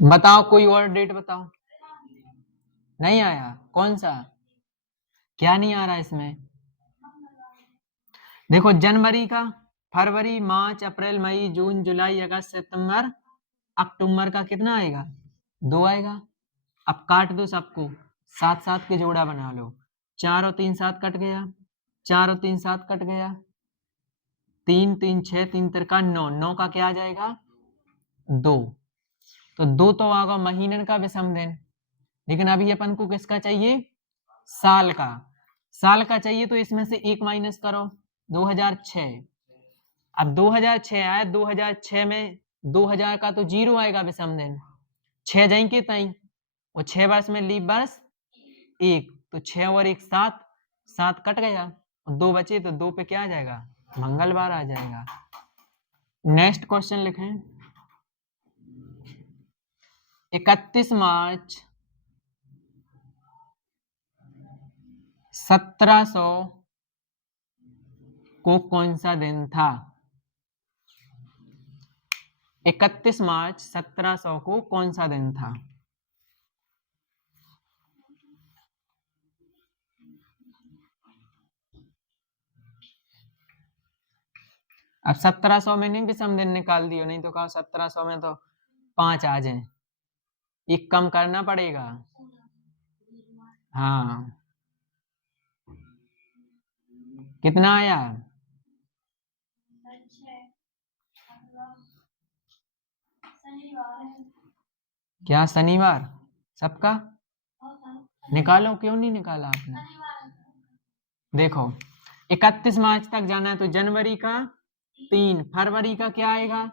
बताओ कोई और डेट बताओ। नहीं आया? कौन सा? क्या नहीं आ रहा इसमें? देखो जनवरी का, फरवरी, मार्च, अप्रैल, मई, जून, जुलाई, अगस्त, सितंबर, अक्टूबर का कितना आएगा 2 आएगा। अब काट दो सबको, 7 7 के जोड़ा बना लो, 4 और 3 7 कट गया, 4 और 3 7 कट गया, 3 3 6 3 का 9, 9 का क्या आ जाएगा 2, तो 2 तो आगा महीने का विषम दिन। लेकिन अभी अपन को किसका चाहिए साल का, साल का चाहिए तो इसमें से 1 माइनस करो 2006। अब 2006 आया, 2006 में 2000 का तो 0 आएगा विषम दिन, 6 जाएंगे तई और 6 वर्ष में लीप वर्ष 1, तो 6 और 1 7, 7 कट गया और 2 बचे, तो 2 पे क्या आ जाएगा मंगलवार आ जाएगा। नेक्स्ट क्वेश्चन लिखें 31 मार्च 1700 को कौन सा दिन था? 31 मार्च 1700 को कौन सा दिन था? अब 1700 में नहीं विषम दिन निकाल दियो, नहीं तो कहो 1700 में तो 5 आ जाए, एक कम करना पड़ेगा। हाँ, कितना आया? क्या शनिवार सबका? निकालो, क्यों नहीं निकाला आपने? देखो 31 मार्च तक जाना है तो जनवरी का 3, फरवरी का क्या आएगा?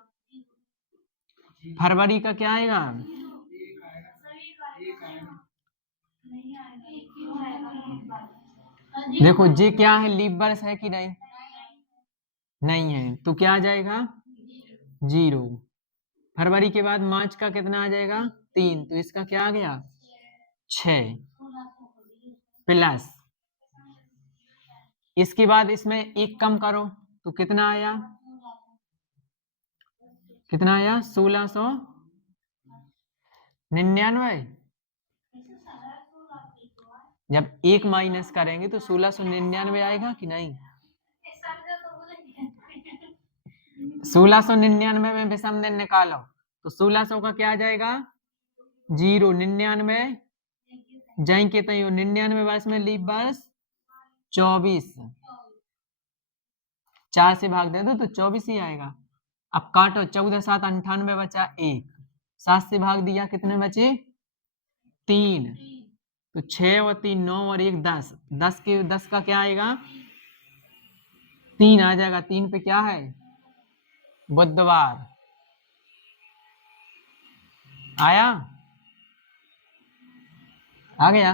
फरवरी का क्या आएगा? देखो ये क्या है, लीप वर्ष है कि नहीं? नहीं है, तो क्या आ जाएगा? 0। फरवरी के बाद मार्च का कितना आ जाएगा? 3, तो इसका क्या आ गया? 6 प्लस, इसके बाद इसमें एक कम करो तो कितना आया? कितना आया? 1699। जब एक माइनस करेंगे तो 1699 आएगा कि नहीं? 1699 में विषम दिन निकालो तो 1600 का क्या आ जाएगा? 0, 99 जय के तय 99 वर्ष में लीप वर्ष 24, 4 से भाग दे दो तो 24 ही आएगा। अब काटो, 14 7 98 बचा 1, 7 से भाग दिया कितने बचे? 3, तो 6 और 3 9 और 1 10, 10 का क्या आएगा? 3 आ जाएगा। 3 पे क्या है? बुधवार आया, आ गया।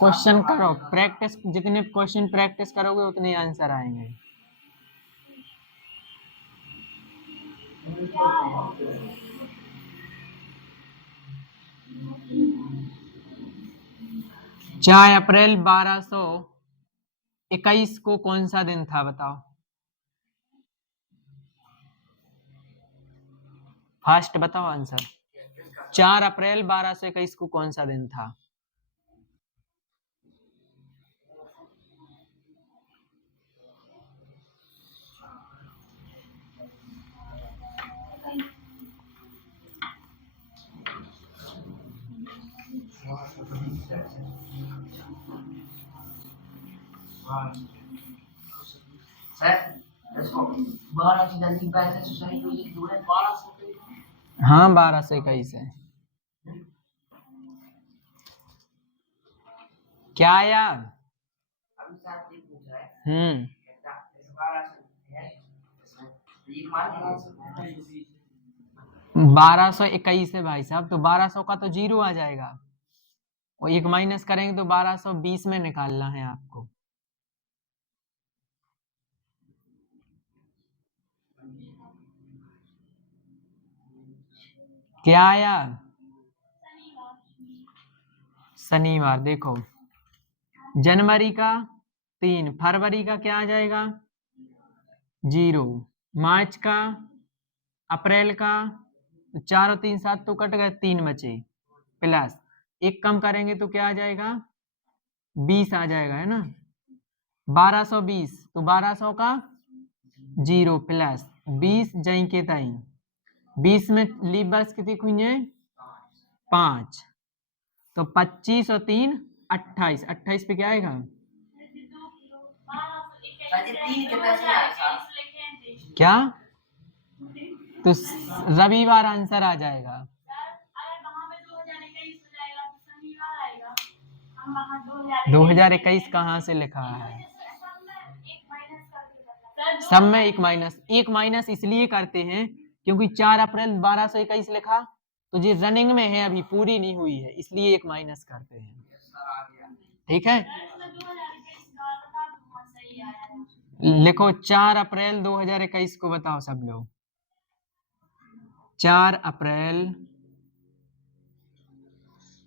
क्वेश्चन करो, प्रैक्टिस, जितने क्वेश्चन प्रैक्टिस करोगे उतने आंसर आएंगे। चार अप्रैल 1221 को कौन सा दिन था बताओ? फास्ट बताओ आंसर। 4 अप्रैल 1221 को कौन सा दिन था? हाँ 1221 है। क्या आया? 1221 है भाई साहब, तो 1200 का तो 0 आ जाएगा और एक माइनस करेंगे तो 1220 में निकालना है आपको। क्या आया? शनिवार। देखो जनवरी का 3, फरवरी का क्या आ जाएगा? 0, मार्च का, अप्रैल का, 4 और 3 7 तो कट गए, 3 बचे, प्लस एक कम करेंगे तो क्या आ जाएगा? 20 आ जाएगा, है ना? 1220, तो 1200 का 0 प्लस 20 जई के तई, 20 में लीप वर्ष कितनी हुई है? 5, तो 25 और 3 28, 28 पे क्या आएगा? क्या? तो रविवार आंसर आ जाएगा। 2021 कहाँ से लिखा है? सब में एक माइनस इसलिए करते हैं क्योंकि 4 अप्रैल 1221 लिखा तो ये रनिंग में है, अभी पूरी नहीं हुई है, इसलिए एक माइनस करते हैं। ठीक है, लिखो 4 अप्रैल 2021 को बताओ सब लोग। 4 अप्रैल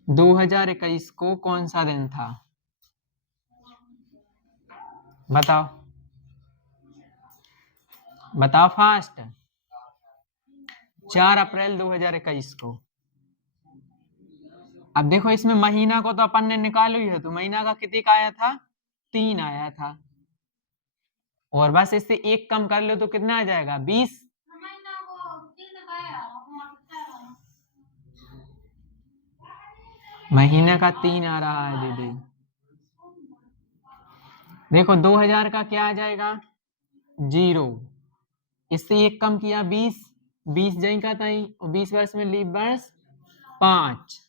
2021 को कौन सा दिन था? बताओ। बताओ फास्ट। 4 अप्रैल 2021 को। अब देखो इसमें महीना को तो अपन ने निकालो ही है, तो महीना का कितने का आया था? 3 आया था, और बस इससे 1 कम कर लो तो कितना आ जाएगा? 20। महीने का 3 आ रहा है दीदी। देखो 2000 का क्या आ जाएगा? 0। इससे 1 कम किया 20, 20 जई का तई, और 20 वर्ष में लीप वर्ष 5।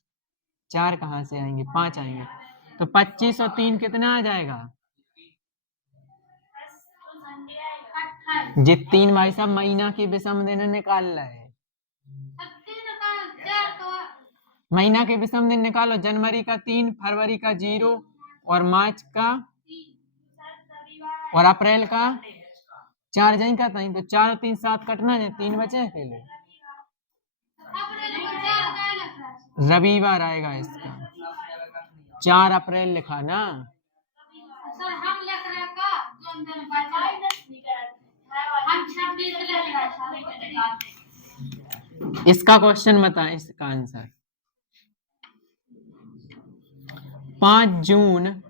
4 कहाँ से आएंगे? 5 आएंगे, तो 25 और 3 कितना आ जाएगा? ये 3 भाई साहब महीना की विषम दिन निकाल रहा है। महीना के विषम दिन निकालो। जनवरी का 3, फरवरी का 0, और मार्च का, और अप्रैल का 4 जई का तई, तो 4 और 3 7 कटना है, 3 बचे अकेले। रविवार आएगा इसका। 4 अप्रैल लिखा ना। इसका क्वेश्चन बताएं, इसका आंसर। 5 जून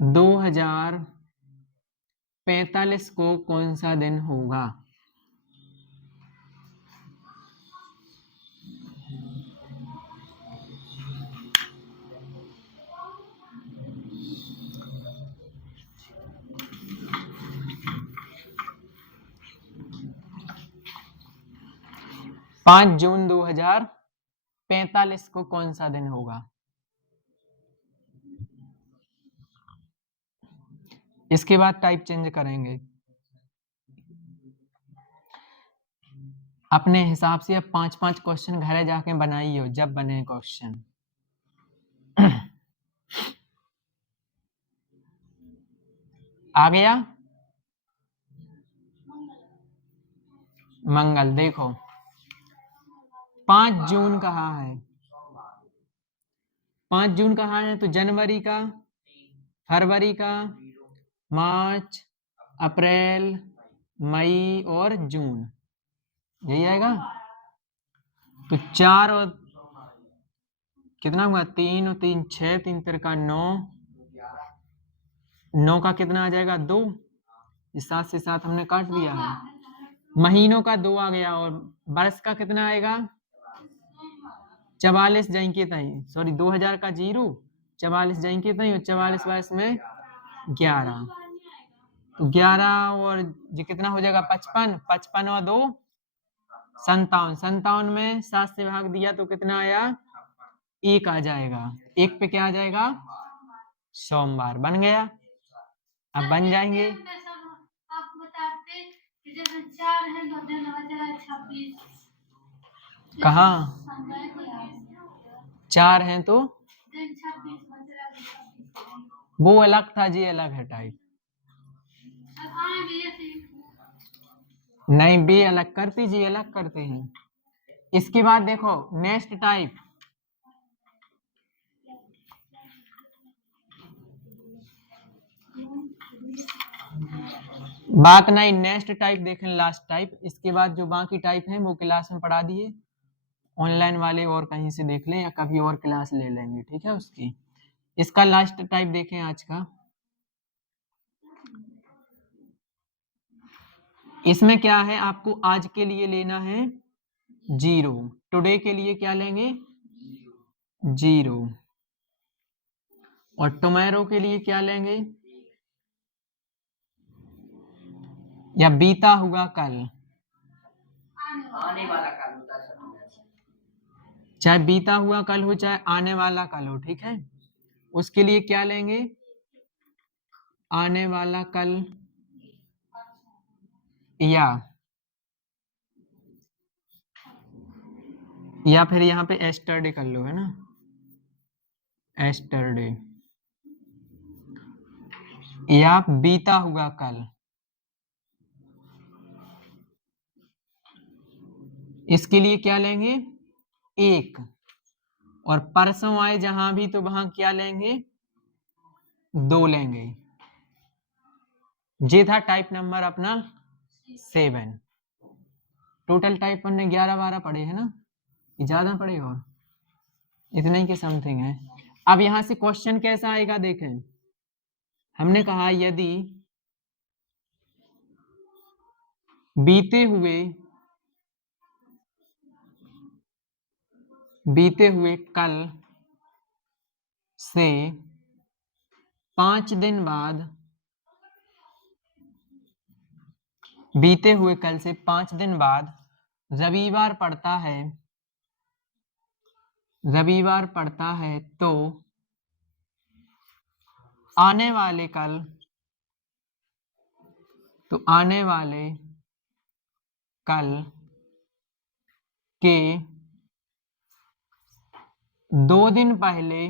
2045 को कौन सा दिन होगा? पाँच जून 2045 को कौन सा दिन होगा? इसके बाद टाइप चेंज करेंगे अपने हिसाब से। अब 5-5 क्वेश्चन घरे जाके बनाइयो जब बने क्वेश्चन। आ गया? मंगल। देखो 5 जून कहाँ है? 5 जून कहाँ है? तो जनवरी का, फरवरी का, मार्च, अप्रैल, मई और जून, यही आएगा। तो 4 और कितना हुआ? 3 और 3 6, 3 तिरका 9, 9 का कितना आ जाएगा? 2। इस 7 से 7 हमने काट दिया है। महीनों का 2 आ गया, और वर्ष का कितना आएगा? 44 जई के तई, सॉरी 2000 का 0, 44 जई के तई, और 44 वर्ष में 11, तो 11 और ये कितना हो जाएगा? 55, 55 और 2 57, 57 में 7 से भाग दिया तो कितना आया? 1 आ जाएगा। 1 पे क्या आ जाएगा? सोमवार। बन गया। अब बन जाएंगे। कहाँ 4 हैं तो वो अलग था जी, अलग है टाइप। नहीं, बी अलग करती जी, अलग करते हैं। इसके बाद देखो नेक्स्ट टाइप। बात नहीं, नेक्स्ट टाइप देखें, लास्ट टाइप। इसके बाद जो बाकी टाइप हैं वो क्लास में पढ़ा दिए, ऑनलाइन वाले और कहीं से देख लें या कभी और क्लास ले लेंगे, ठीक है उसकी। इसका लास्ट टाइप देखें आज का। इसमें क्या है? आपको आज के लिए लेना है 0, टुडे के लिए क्या लेंगे? 0, और टुमारो के लिए क्या लेंगे? या बीता हुआ कल, आने वाला कल होता है, चाहे बीता हुआ कल हो चाहे आने वाला कल हो, ठीक है। उसके लिए क्या लेंगे? आने वाला कल, या फिर यहाँ पे एस्टरडे कर लो, है ना, एस्टरडे, या बीता हुआ कल। इसके लिए क्या लेंगे? 1, और परसों आए जहां भी तो वहां क्या लेंगे, 2 लेंगे। ये था टाइप नंबर अपना 7। टोटल टाइप हमने 11-12 पढ़े है ना, ज्यादा पढ़े और इतने ही के समथिंग है। अब यहां से क्वेश्चन कैसा आएगा देखें, हमने कहा यदि बीते हुए कल से 5 दिन बाद, बीते हुए कल से 5 दिन बाद रविवार पड़ता है तो आने वाले कल के 2 दिन पहले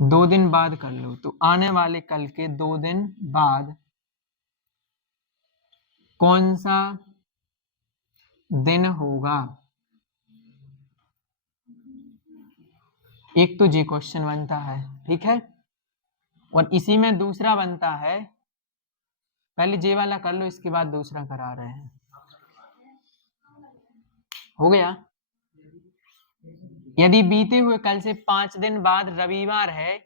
दो दिन बाद कर लो, तो आने वाले कल के 2 दिन बाद कौन सा दिन होगा। एक तो जी क्वेश्चन बनता है, ठीक है। और इसी में दूसरा बनता है, पहले जे वाला कर लो इसके बाद दूसरा करा रहे हैं, हो गया। यदि बीते हुए कल से 5 दिन बाद रविवार है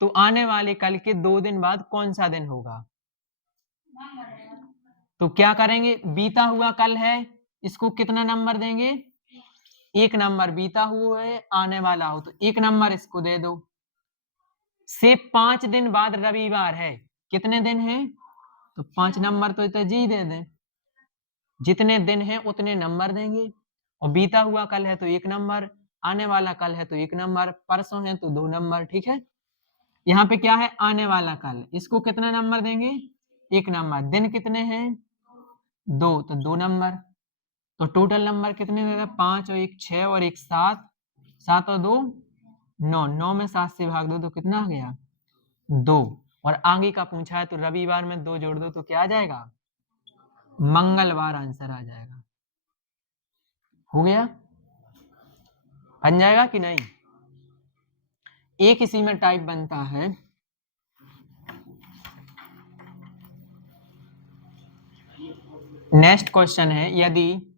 तो आने वाले कल के 2 दिन बाद कौन सा दिन होगा। तो क्या करेंगे, बीता हुआ कल है, इसको कितना नंबर देंगे, 1 नंबर। बीता हुआ है, आने वाला हो तो 1 नंबर इसको दे दो। से 5 दिन बाद रविवार है, कितने दिन है, तो 5 नंबर तो जी दे दें, जितने दिन है उतने नंबर देंगे। और बीता हुआ कल है तो 1 नंबर, आने वाला कल है तो 1 नंबर, परसों है तो 2 नंबर, ठीक है। यहाँ पे क्या है, आने वाला कल, इसको कितना नंबर देंगे, 1 नंबर। दिन कितने हैं, 2, तो 2 नंबर। तो टोटल नंबर कितने दे रहे, 5 और 1 6 और 1 7, 7 और 2 9, 9 में 7 से भाग दो तो कितना आ गया, 2। और आगे का पूछा है तो रविवार में 2 जोड़ दो तो क्या आ जाएगा, मंगलवार आंसर आ जाएगा। हो गया, बन जाएगा कि नहीं। एक इसी में टाइप बनता है, नेक्स्ट क्वेश्चन है, यदि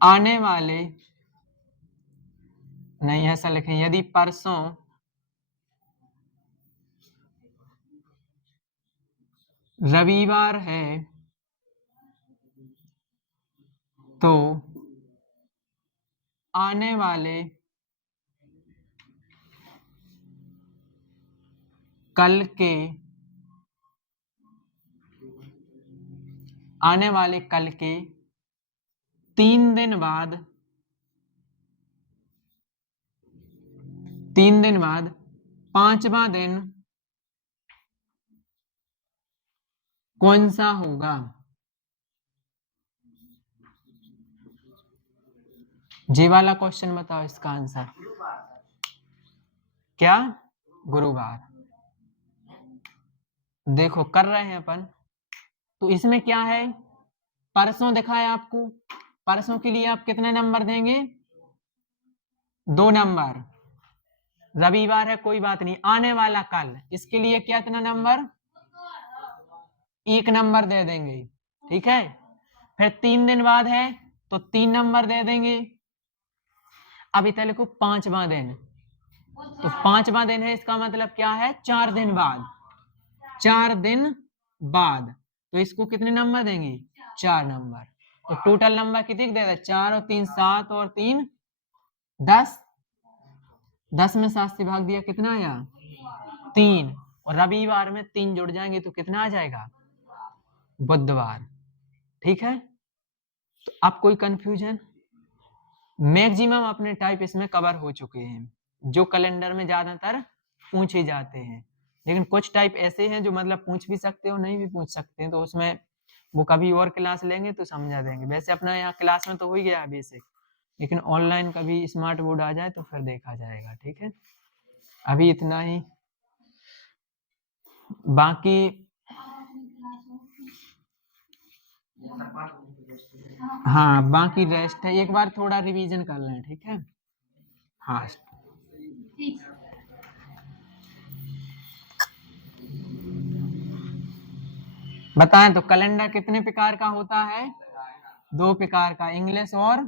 आने वाले, नहीं ऐसा लिखें, यदि परसों रविवार है तो आने वाले कल के 3 दिन बाद 5वां दिन कौन सा होगा। जी वाला क्वेश्चन बताओ, इसका आंसर क्या, गुरुवार। देखो कर रहे हैं अपन, तो इसमें क्या है, परसों दिखाए आपको, परसों के लिए आप कितने नंबर देंगे, 2 नंबर। रविवार है कोई बात नहीं, आने वाला कल, इसके लिए क्या, इतना नंबर, 1 नंबर दे देंगे, ठीक है। फिर 3 दिन बाद है तो 3 नंबर दे देंगे। अब इतना लिखो 5वां दिन, तो 5वां दिन है, इसका मतलब क्या है, 4 दिन बाद, 4 दिन बाद, तो इसको कितने नंबर देंगे, 4 नंबर। तो टोटल नंबर कितने दे रहे, 4 और 3 7 और 3 10, 10 में 7 से भाग दिया कितना आया, 3। और रविवार में 3 जुड़ जाएंगे तो कितना आ जाएगा, बुधवार, ठीक है। तो अब कोई कंफ्यूजन, मैक्सिमम अपने टाइप इसमें कवर हो चुके हैं, जो कैलेंडर में ज्यादातर पूछे जाते हैं। लेकिन कुछ टाइप ऐसे हैं जो मतलब पूछ भी सकते हो, नहीं भी पूछ सकते हैं, तो उसमें वो कभी और क्लास लेंगे तो समझा देंगे। वैसे अपना यहाँ क्लास में तो हो ही गया बेसिक, लेकिन ऑनलाइन कभी स्मार्ट बोर्ड आ जाए तो फिर देखा जाएगा, ठीक है। अभी इतना ही, बाकी हाँ बाकी रेस्ट है, एक बार थोड़ा रिवीजन कर लें, ठीक है। हाँ बताएं तो कैलेंडर कितने प्रकार का होता है? 2 प्रकार का, इंग्लिश और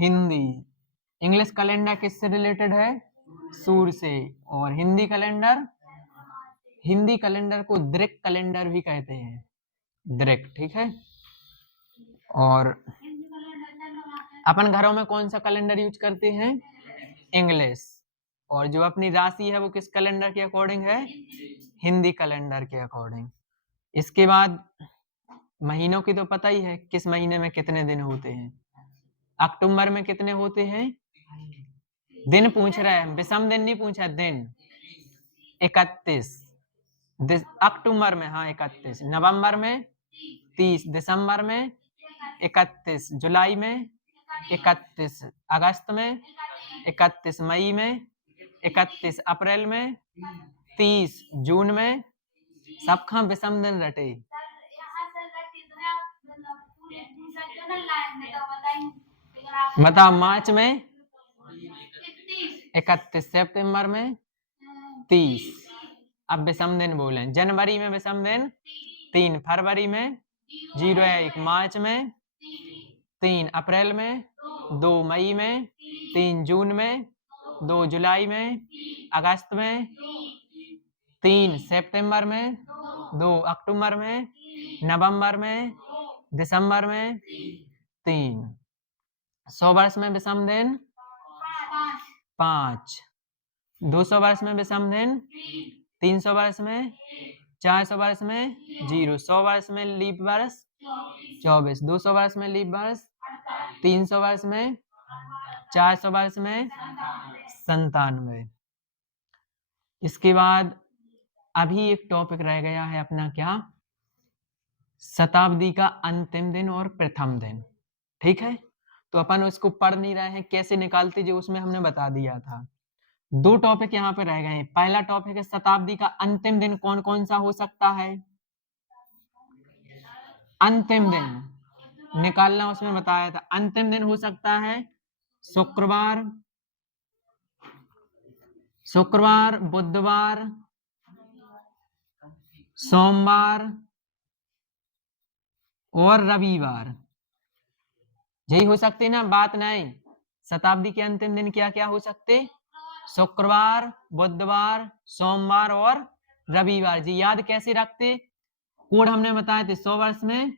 हिंदी। इंग्लिश कैलेंडर किससे रिलेटेड है? सूर्य से। और हिंदी कैलेंडर को दृक कैलेंडर भी कहते हैं, दृक, ठीक है। और अपन घरों में कौन सा कैलेंडर यूज करते हैं? इंग्लिश। और जो अपनी राशि है वो किस कैलेंडर के अकॉर्डिंग है? हिंदी कैलेंडर के अकॉर्डिंग। इसके बाद महीनों की तो पता ही है, किस महीने में कितने दिन होते हैं। अक्टूबर में कितने होते हैं? दिन पूछ रहे हैं, विषम दिन नहीं पूछा, दिन 31। अक्टूबर में हाँ 31, नवंबर में 30, दिसंबर में 31, जुलाई में 31, अगस्त में 31, मई में 31, अप्रैल में 30, जून में सब खा विषम दिन रटे। बताओ मार्च में 31, सितंबर में 30। अब विषम दिन बोले, जनवरी में विषम दिन 3, फरवरी में 01, मार्च में 3, अप्रैल में 2, मई में 3, जून में 2, जुलाई में, अगस्त में 3, सितंबर में 2, अक्टूबर में, नवंबर में, दिसंबर में 3। 100 वर्ष में विषम दिन 5, 200 वर्ष में विषम दिन 300 वर्ष में 400 वर्ष में 0, 100 वर्ष में लीप वर्ष 24, 200 वर्ष में लीप वर्ष 300 वर्ष में 400 वर्ष में 97। इसके बाद अभी एक टॉपिक रह गया है अपना, क्या? शताब्दी का अंतिम दिन और प्रथम दिन, ठीक है। तो अपन उसको पढ़ नहीं रहे हैं, कैसे निकालते जो उसमें हमने बता दिया था। 2 टॉपिक यहाँ पे रह गए हैं। पहला टॉपिक है शताब्दी का अंतिम दिन कौन कौन सा हो सकता है। अंतिम दिन निकालना उसमें बताया था। अंतिम दिन हो सकता है शुक्रवार, बुधवार, सोमवार और रविवार। यही हो सकते ना, बात नहीं। शताब्दी के अंतिम दिन क्या क्या हो सकते? शुक्रवार, बुधवार, सोमवार और रविवार। जी याद कैसे रखते? कोड हमने बताए थे, 100 वर्ष में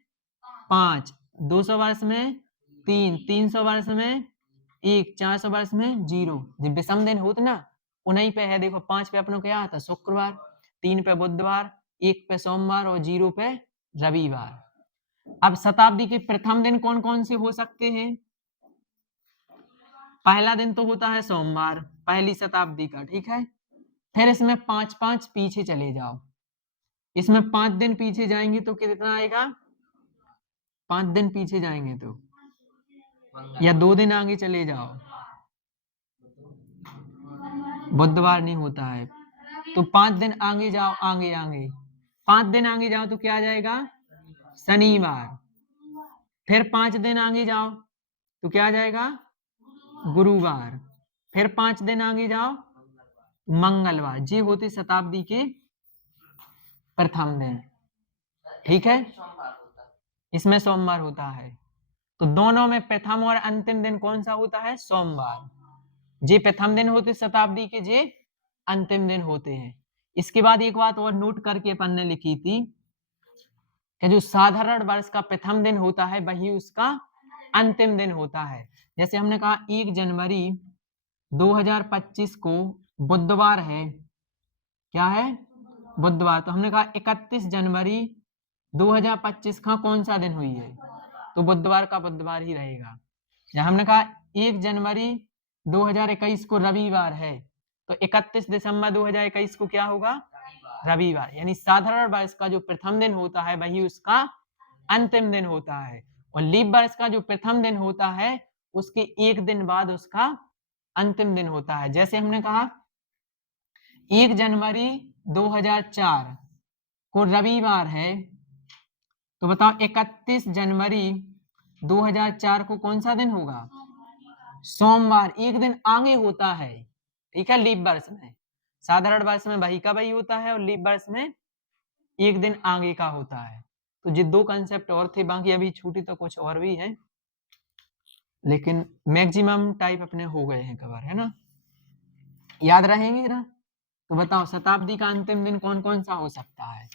5, 200 वर्ष में 3, 300 वर्ष में 1, 400 वर्ष में 0। जब विषम दिन होते ना उन्हीं पे है। देखो 5 पे अपनों क्या आता? शुक्रवार, 3 पे बुधवार, 1 पे सोमवार और 0 पे रविवार। अब शताब्दी के प्रथम दिन कौन कौन से हो सकते हैं? पहला दिन तो होता है सोमवार, पहली शताब्दी का, ठीक है। फिर इसमें 5-5 पीछे चले जाओ। इसमें 5 दिन पीछे जाएंगे तो कितना आएगा? 5 दिन पीछे जाएंगे तो, या 2 दिन आगे चले जाओ, बुधवार नहीं होता है तो 5 दिन आगे जाओ, आगे 5 दिन आगे जाओ तो क्या आ जाएगा? शनिवार। फिर 5 दिन आगे जाओ तो क्या आ जाएगा? गुरुवार। फिर 5 दिन आगे जाओ, मंगलवार। ये होती शताब्दी के प्रथम दिन, ठीक है। इसमें सोमवार होता है। तो दोनों में प्रथम और अंतिम दिन कौन सा होता है? सोमवार। जे प्रथम दिन होते शताब्दी के, जे अंतिम दिन होते हैं। इसके बाद एक बात और नोट करके अपन ने लिखी थी कि जो साधारण वर्ष का प्रथम दिन होता है वही उसका अंतिम दिन होता है। जैसे हमने कहा 1 जनवरी 2025 को बुधवार है, क्या है? बुधवार। तो हमने कहा 31 जनवरी 2025 का कौन सा दिन हुई है? तो बुधवार का बुधवार ही रहेगा। या हमने कहा 1 जनवरी 2021 को रविवार है, तो 31 दिसंबर 2021 को क्या होगा? रविवार। यानी साधारण वर्ष का जो प्रथम दिन होता है वही उसका अंतिम दिन होता है, और लीप वर्ष का जो प्रथम दिन होता है उसके 1 दिन बाद उसका अंतिम दिन होता है। जैसे हमने कहा 1 जनवरी 2004 को रविवार है, तो बताओ 31 जनवरी 2004 को कौन सा दिन होगा? सोमवार। एक दिन आगे होता है, ठीक है, लीप वर्ष में। साधारण वर्ष में वही का वही होता है और लीप वर्ष में एक दिन आगे का होता है। तो ये दो कंसेप्ट और थे, बाकी अभी छूटी तो कुछ और भी है, लेकिन मैक्सिमम टाइप अपने हो गए हैं कवर, है ना, याद रहेंगे ना। तो बताओ शताब्दी का अंतिम दिन कौन कौन सा हो सकता है?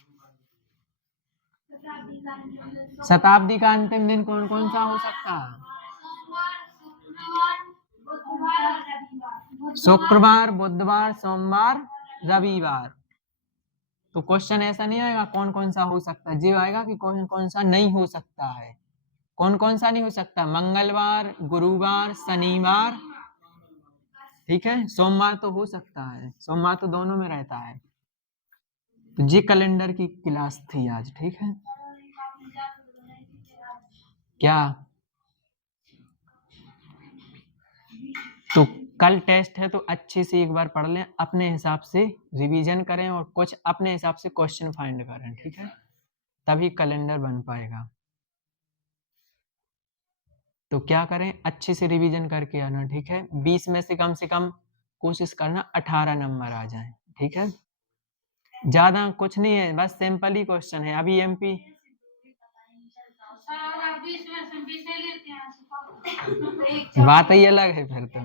शताब्दी का अंतिम दिन कौन कौन सा हो सकता है? शुक्रवार, बुधवार, सोमवार, रविवार। तो क्वेश्चन ऐसा नहीं आएगा कौन कौन सा हो सकता है, जो आएगा कि कौन कौन सा नहीं हो सकता है। कौन कौन सा नहीं हो सकता? मंगलवार, गुरुवार, शनिवार, ठीक है, सोमवार तो हो सकता है, सोमवार तो दोनों में रहता है। तो ये कैलेंडर की क्लास थी आज, ठीक है। क्या तो कल टेस्ट है, तो अच्छे से एक बार पढ़ लें, अपने हिसाब से रिवीजन करें और कुछ अपने हिसाब से क्वेश्चन फाइंड करें, ठीक है, तभी कैलेंडर बन पाएगा। तो क्या करें, अच्छे से रिवीजन करके आना, ठीक है। 20 में से कम कोशिश करना 18 नंबर आ जाए, ठीक है। ज्यादा कुछ नहीं है, बस सिंपल ही क्वेश्चन है। अभी एमपी बात ही अलग है फिर तो।